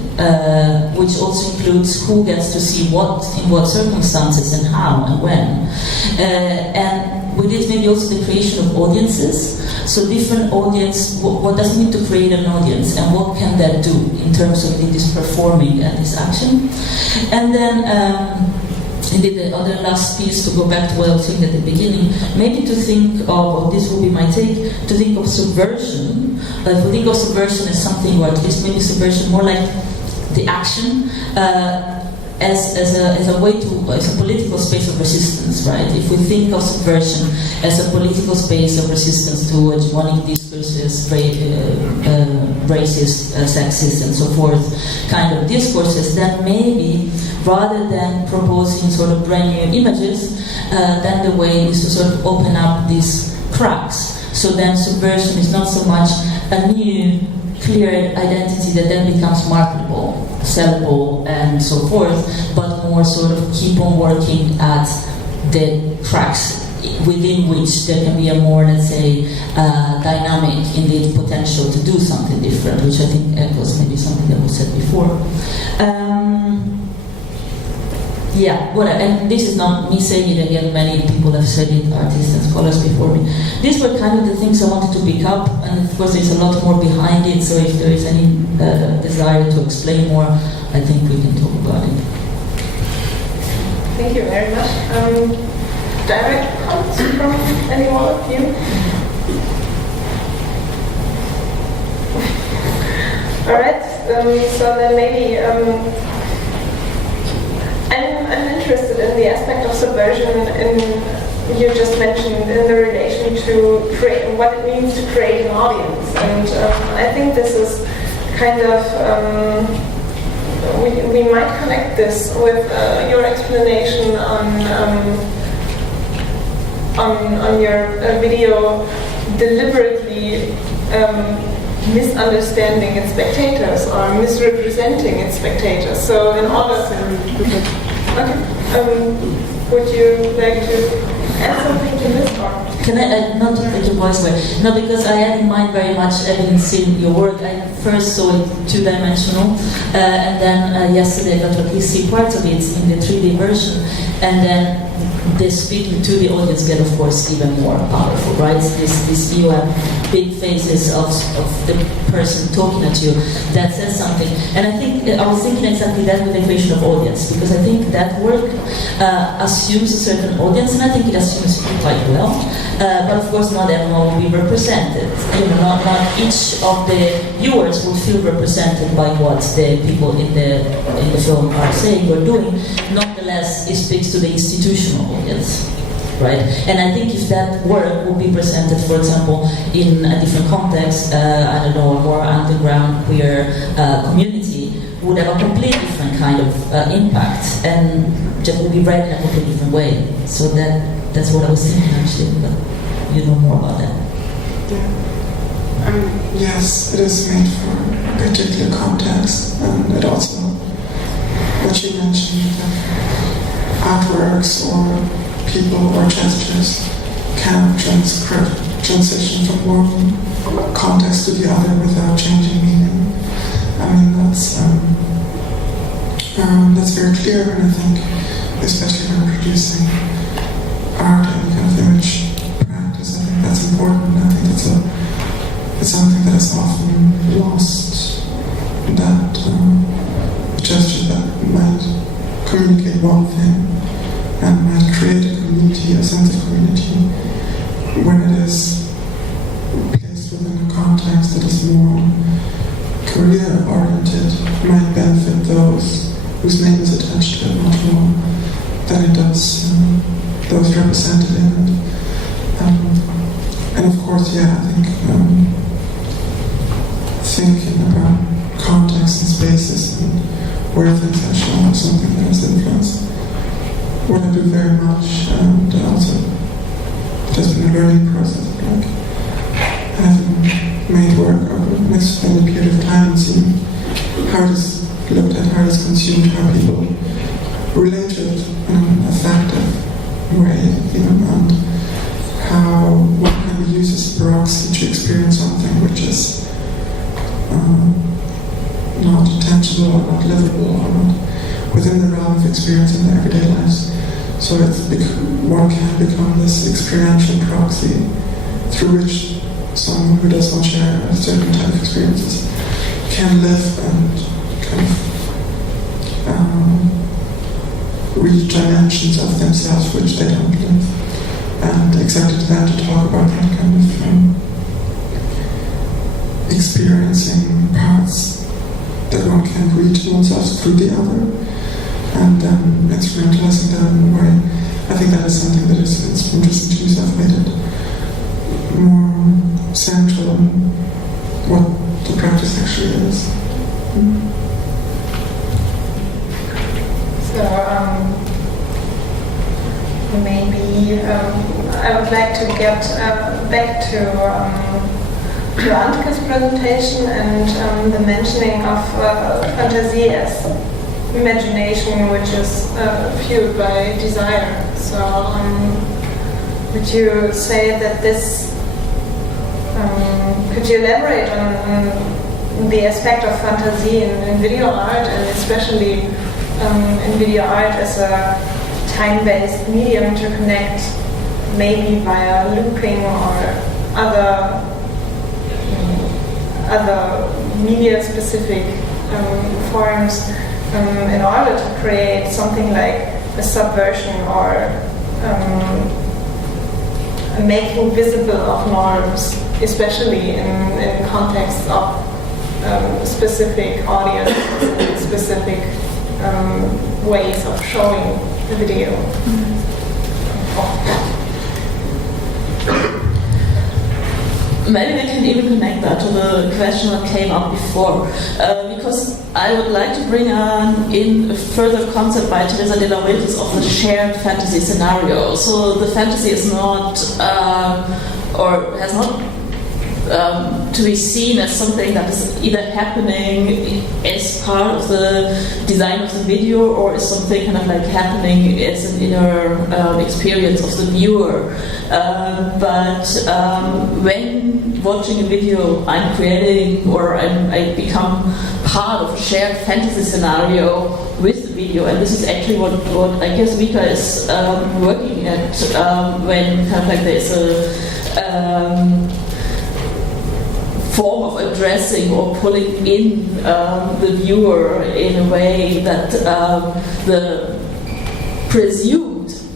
which also includes who gets to see what, in what circumstances, and how, and when. And with it maybe also the creation of audiences, so different audience, what does it mean to create an audience, and what can that do in terms of this performing and this action. And then indeed, the other last piece, to go back to what I was saying at the beginning, maybe to think of, this will be my take, to think of subversion. If we think of subversion as something, or at least maybe subversion more like the action, as a way to, as a political space of resistance, right? If we think of subversion as a political space of resistance to hegemonic discourses, racist, sexist, and so forth, kind of discourses, then maybe rather than proposing sort of brand new images, then the way is to sort of open up these cracks. So then subversion is not so much a new, clear identity that then becomes marketable, sellable, and so forth, but more sort of keep on working at the cracks within which there can be a more, let's say, dynamic, indeed, potential to do something different, which I think echoes maybe something that was said before. Yeah, and this is not me saying it again, many people have said it, artists and scholars before me. These were kind of the things I wanted to pick up, and of course there's a lot more behind it, so if there is any desire to explain more, I think we can talk about it. Thank you very much. Direct comments from any one of you? Alright, so then maybe I'm interested in the aspect of subversion you just mentioned in the relation to create, what it means to create an audience. And I think this is kind of, we might connect this with your explanation on your video deliberately misunderstanding its spectators or misrepresenting its spectators. So in order would you like to add something to this or? Can I, not to make your voice away, no, because I had in mind very much having seen your work. I first saw it two-dimensional, and then yesterday I got to at least see parts of it in the 3D version, and then the speaking to the audience get, of course, even more powerful, right? This you have big faces of the person talking at you, that says something. And I think, I was thinking exactly that with the creation of audience, because I think that work assumes a certain audience, and I think it assumes it quite well. But of course, not everyone will be represented. You know, not each of the viewers will feel represented by what the people in the film are saying or doing. Nonetheless, it speaks to the institutional audience, right? And I think if that work would be presented, for example, in a different context, I don't know, a more underground queer community, would have a completely different kind of impact, and just would be read in a completely different way. So that's what I was thinking, actually, but you know more about that. Yes, it is made for a particular context, and it also, what you mentioned, artworks or people or gestures can transition from one context to the other without changing meaning. I mean, that's very clear, and I think, especially when producing art and kind of image practice, I think that's important. I think it's something that is often lost, that gesture that might communicate one thing and might create a community, a sense of community, when it is placed within a context that is more career-oriented, might benefit those whose name is attached to it much more than it does those represented in it. And of course, yeah, I think thinking about context and spaces and where things are shown is something that has influenced what I do very much, and also it has been a learning process, like having made work over an extended period of time and seeing how it is looked at, how it is consumed, how people relate to it in an effective way, and how one can be used as a proxy to experience something which is not tangible or not livable or not within the realm of experience in their everyday lives. So one can become this experiential proxy through which someone who does not share a certain type of experiences can live and kind of reach dimensions of themselves which they don't live. And exactly then to talk about that kind of experiencing parts that one can reach oneself through the other, and then experimentalizing that in a way. I think that is something that is interesting to yourself, made it more central in what the practice actually is. So maybe I would like to get back to Antke's presentation and the mentioning of fantasy as imagination, which is fueled by desire. So would you say that this, could you elaborate on the aspect of fantasy in video art, and especially in video art as a time-based medium to connect, maybe via looping or other media-specific forms, in order to create something like a subversion or making visible of norms, especially in context of specific audiences and specific ways of showing the video. Maybe we can even connect that to the question that came up before, because I would like to bring in a further concept by Teresa de la Huertas of the shared fantasy scenario. So the fantasy is not, or has not to be seen as something that is either happening as part of the design of the video, or is something kind of like happening as an inner experience of the viewer. But when watching a video, I'm creating, or I become part of a shared fantasy scenario with the video, and this is actually what I guess Vika is working at when kind of like there's a form of addressing or pulling in the viewer in a way that the presumed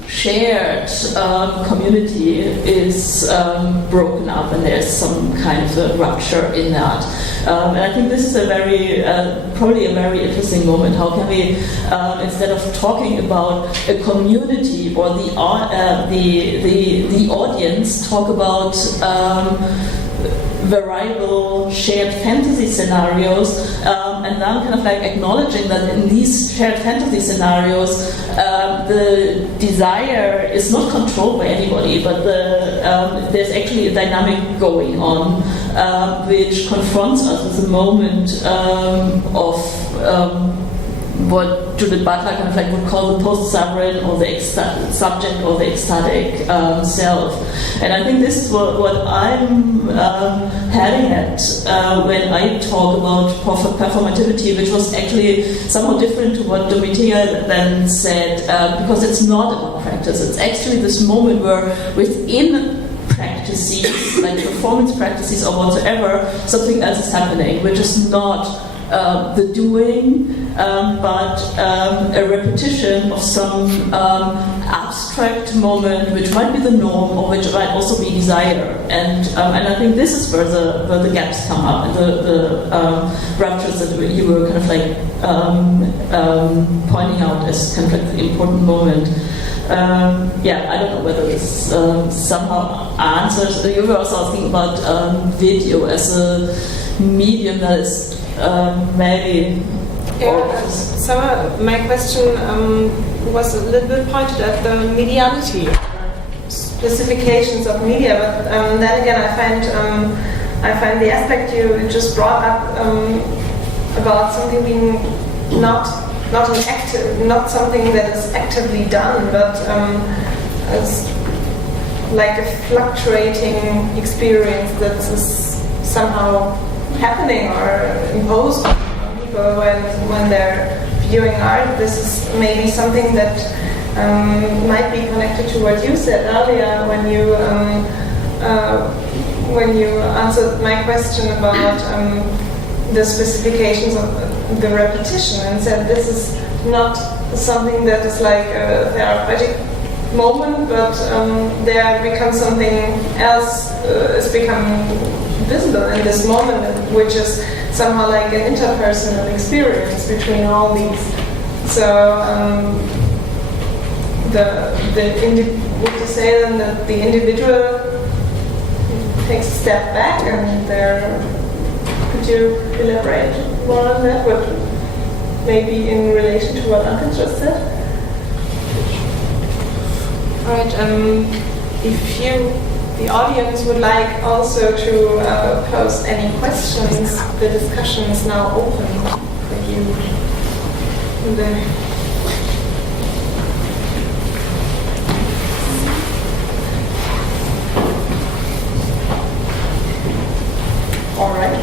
shared community is broken up, and there's some kind of a rupture in that. And I think this is a very, probably a very interesting moment. How can we, instead of talking about a community or the audience, talk about variable shared fantasy scenarios, and then kind of like acknowledging that in these shared fantasy scenarios the desire is not controlled by anybody, but there's actually a dynamic going on which confronts us with a moment of what Judith Butler kind of like would call the post-sovereign, or the subject, or the ecstatic self. And I think this is what I'm heading at when I talk about performativity, which was actually somewhat different to what Domitilla then said, because it's not about practice. It's actually this moment where within practices, like performance practices or whatsoever, something else is happening, which is not the doing, but a repetition of some abstract moment which might be the norm or which might also be desire. And I think this is where the gaps come up, and the ruptures that you were kind of like pointing out as kind of like the important moment. I don't know whether this somehow answers. You were also asking about video as a medium that is maybe. So my question was a little bit pointed at the mediality, specifications of media. But then again, I find the aspect you just brought up about something being not something that is actively done, but as like a fluctuating experience that is somehow happening or imposed on people when they're viewing art. This is maybe something that might be connected to what you said earlier when you answered my question about the specifications of the repetition, and said this is not something that is like a therapeutic moment, but there becomes something else is becoming visible in this moment, which is somehow like an interpersonal experience between all these. So would you say then that the individual takes a step back, and could you elaborate more on that? But maybe in relation to what Antke just said. All right. If the audience would like also to pose any questions, the discussion is now open for you. All right.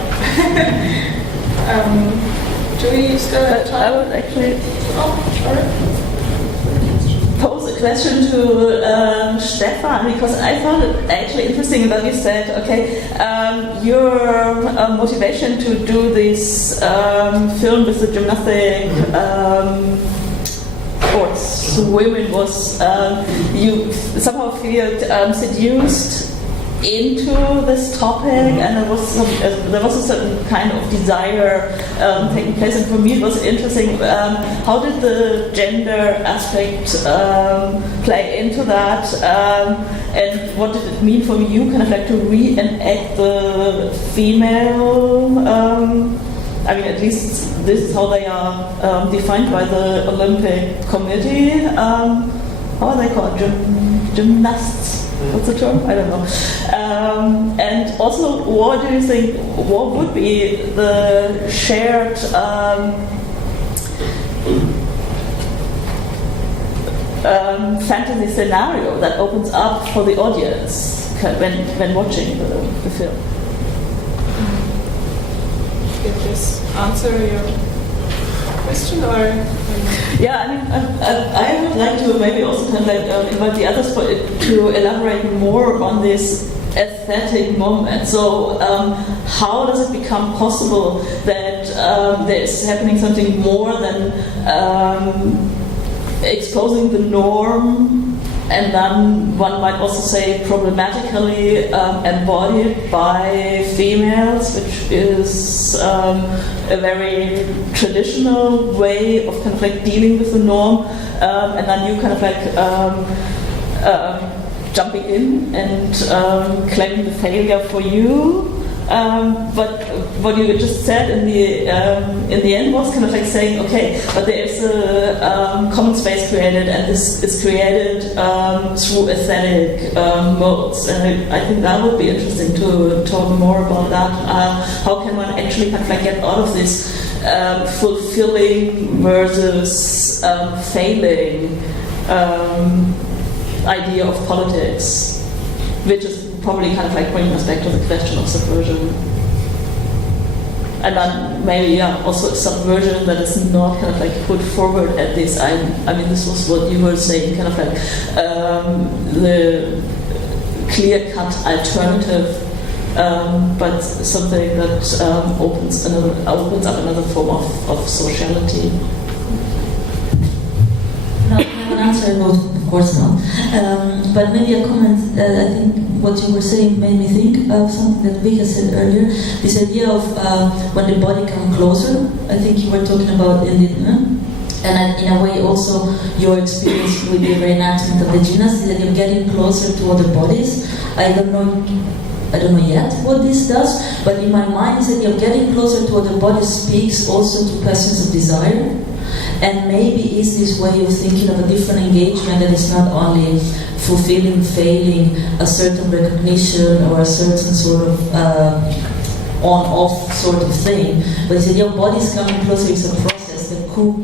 Do we still have time? I would actually pose a question to Stefan, because I found it actually interesting that you said, okay, your motivation to do this film with the gymnastic or swimming was you somehow feel seduced into this topic, and there was a certain kind of desire taking place. And for me, it was interesting. How did the gender aspect play into that, and what did it mean for you, kind of like to reenact the female? I mean, at least this is how they are defined by the Olympic Committee. How are they called? Gymnasts. What's the term? I don't know. And also, what do you think, what would be the shared fantasy scenario that opens up for the audience when watching the film? Did this answer your question, or? Yeah, I mean, I would like to maybe also kind of like invite the others to elaborate more on this aesthetic moment. So, how does it become possible that there is happening something more than exposing the norm, and then one might also say problematically embodied by females, which is a very traditional way of kind of like dealing with the norm, and then you kind of like jumping in and claiming the failure for you. But what you just said in the end was kind of like saying, okay, but there is a common space created, and this is created through aesthetic modes, and I think that would be interesting to talk more about that. How can one actually kind of like get out of this fulfilling versus failing idea of politics, which is probably kind of like bringing us back to the question of subversion. And then maybe also subversion that is not kind of like put forward at this. I mean, this was what you were saying, kind of like the clear-cut alternative but something that opens up another form of sociality. No, I have an answer, of course not. But maybe a comment. I think what you were saying made me think of something that Vika said earlier. This idea of when the body comes closer. I think you were talking about in the. And in a way also your experience with the reenactment of the gymnasts is that you're getting closer to other bodies. I don't know yet what this does, but in my mind is that you're getting closer to other bodies speaks also to questions of desire. And maybe is this way of thinking of a different engagement that is not only fulfilling, failing a certain recognition or a certain sort of on-off sort of thing, but it's that your body's coming closer is a process that could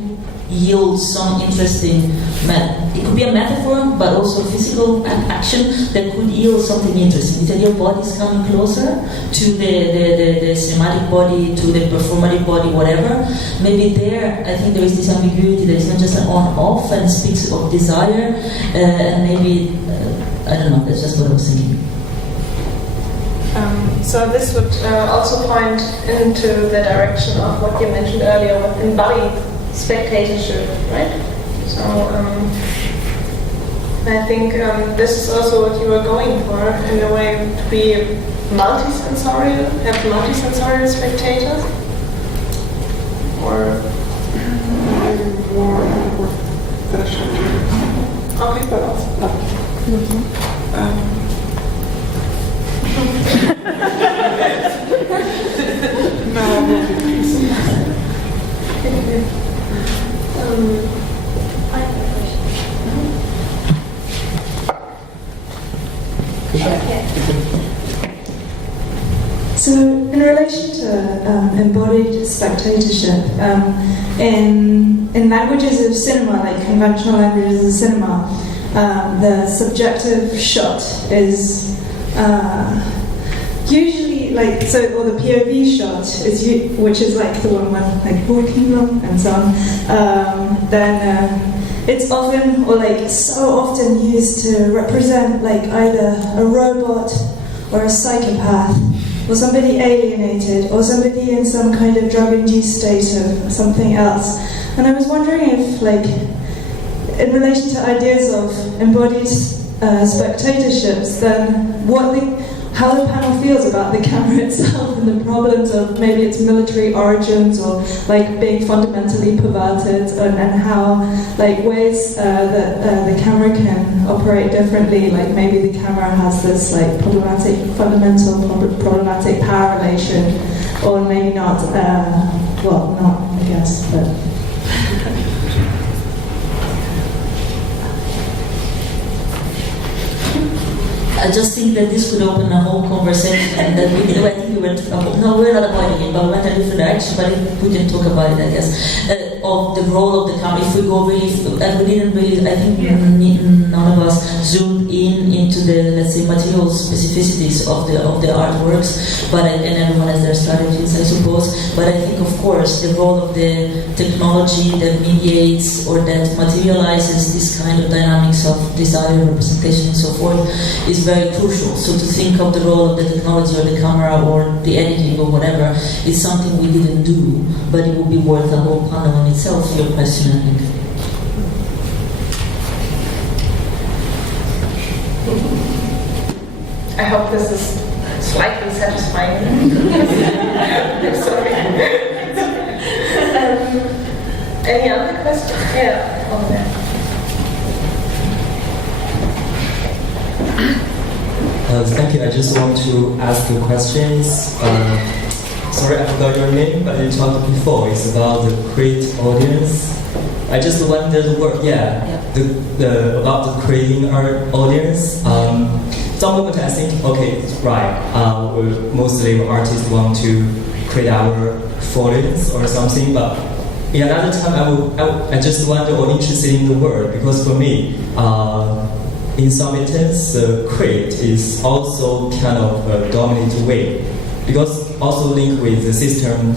yield some interesting, it could be a metaphor, but also physical action that could yield something interesting. It's that your body's coming closer to the cinematic body, to the performative body, whatever. Maybe there, I think there is this ambiguity that it's not just an on-off and speaks of desire, and maybe, I don't know, that's just what I was thinking. So this would also point into the direction of what you mentioned earlier with embodied spectatorship, right? So I think this is also what you were going for, in a way, to be multisensorial, have multisensorial spectators, or more fashion. okay, but also. So, in relation to embodied spectatorship, in languages of cinema, like conventional languages of cinema, the subjective shot is usually or the POV shot is which is like the one when like walking along and so on. Then it's often so often used to represent like either a robot or a psychopath, or somebody alienated, or somebody in some kind of drug-induced state of something else. And I was wondering if, in relation to ideas of embodied spectatorships, then how the panel feels about the camera itself and the problems of maybe its military origins or being fundamentally perverted, and how ways that the camera can operate differently. Like maybe the camera has this problematic power relation, or maybe not. Not I guess, but. I just think that this could open a whole conversation, and that I think we're not avoiding it, but we went a different direction, but we can talk about it, I guess, of the role of the camera. If we go really, and we didn't really, I think none of us zoomed into the, let's say, material specificities of the artworks, but and everyone has their strategies, I suppose, but I think, of course, the role of the technology that mediates or that materializes this kind of dynamics of desire, representation, and so forth is very crucial. So to think of the role of the technology or the camera or the editing or whatever is something we didn't do, but it would be worth a whole panel in itself, your question, I think. I hope this is slightly satisfying. I'm sorry. Any other questions? Yeah, over there. Thank you. I just want to ask you questions. Sorry, I forgot your name, but you talked before. It's about the create audience. I just wonder about the creating art audience. Some moment I think, okay, right. Mostly artists want to create our folios or something, but in another time I just wonder or interested in the word, because for me. In some instances, create is also kind of a dominant way, because also linked with the system,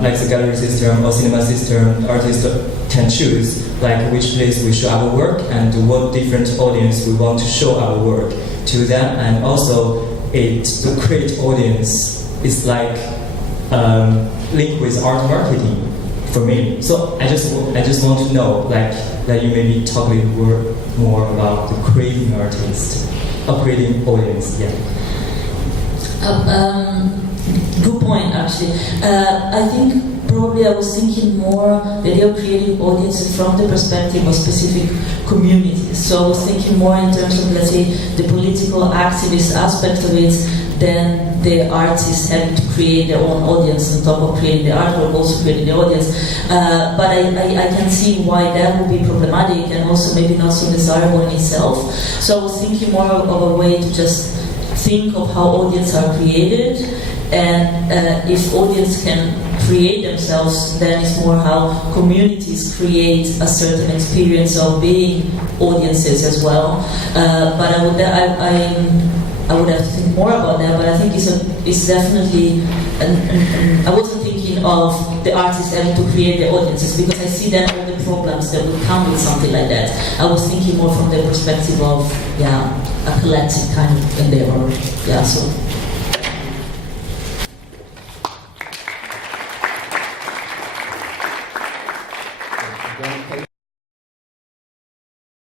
like the gallery system or cinema system, artists can choose like which place we show our work and what different audience we want to show our work to them, and also to create audience is like linked with art marketing for me. So I just want to know, like, that you maybe talk a little more about the creating artist, creating audience. Yeah. Good point, actually. I think probably I was thinking more the idea of creating audiences from the perspective of specific communities. So I was thinking more in terms of, let's say, the political activist aspect of it than the artists having to create their own audience on top of creating the artwork, also creating the audience. But I can see why that would be problematic and also maybe not so desirable in itself. So I was thinking more of a way to just think of how audiences are created, and if audience can create themselves, then it's more how communities create a certain experience of being audiences as well. But I would have to think more about that. But I think it's definitely. I wasn't thinking of the artists having to create their audiences because I see then all the problems that would come with something like that. I was thinking more from the perspective of a collective kind of endeavor. So.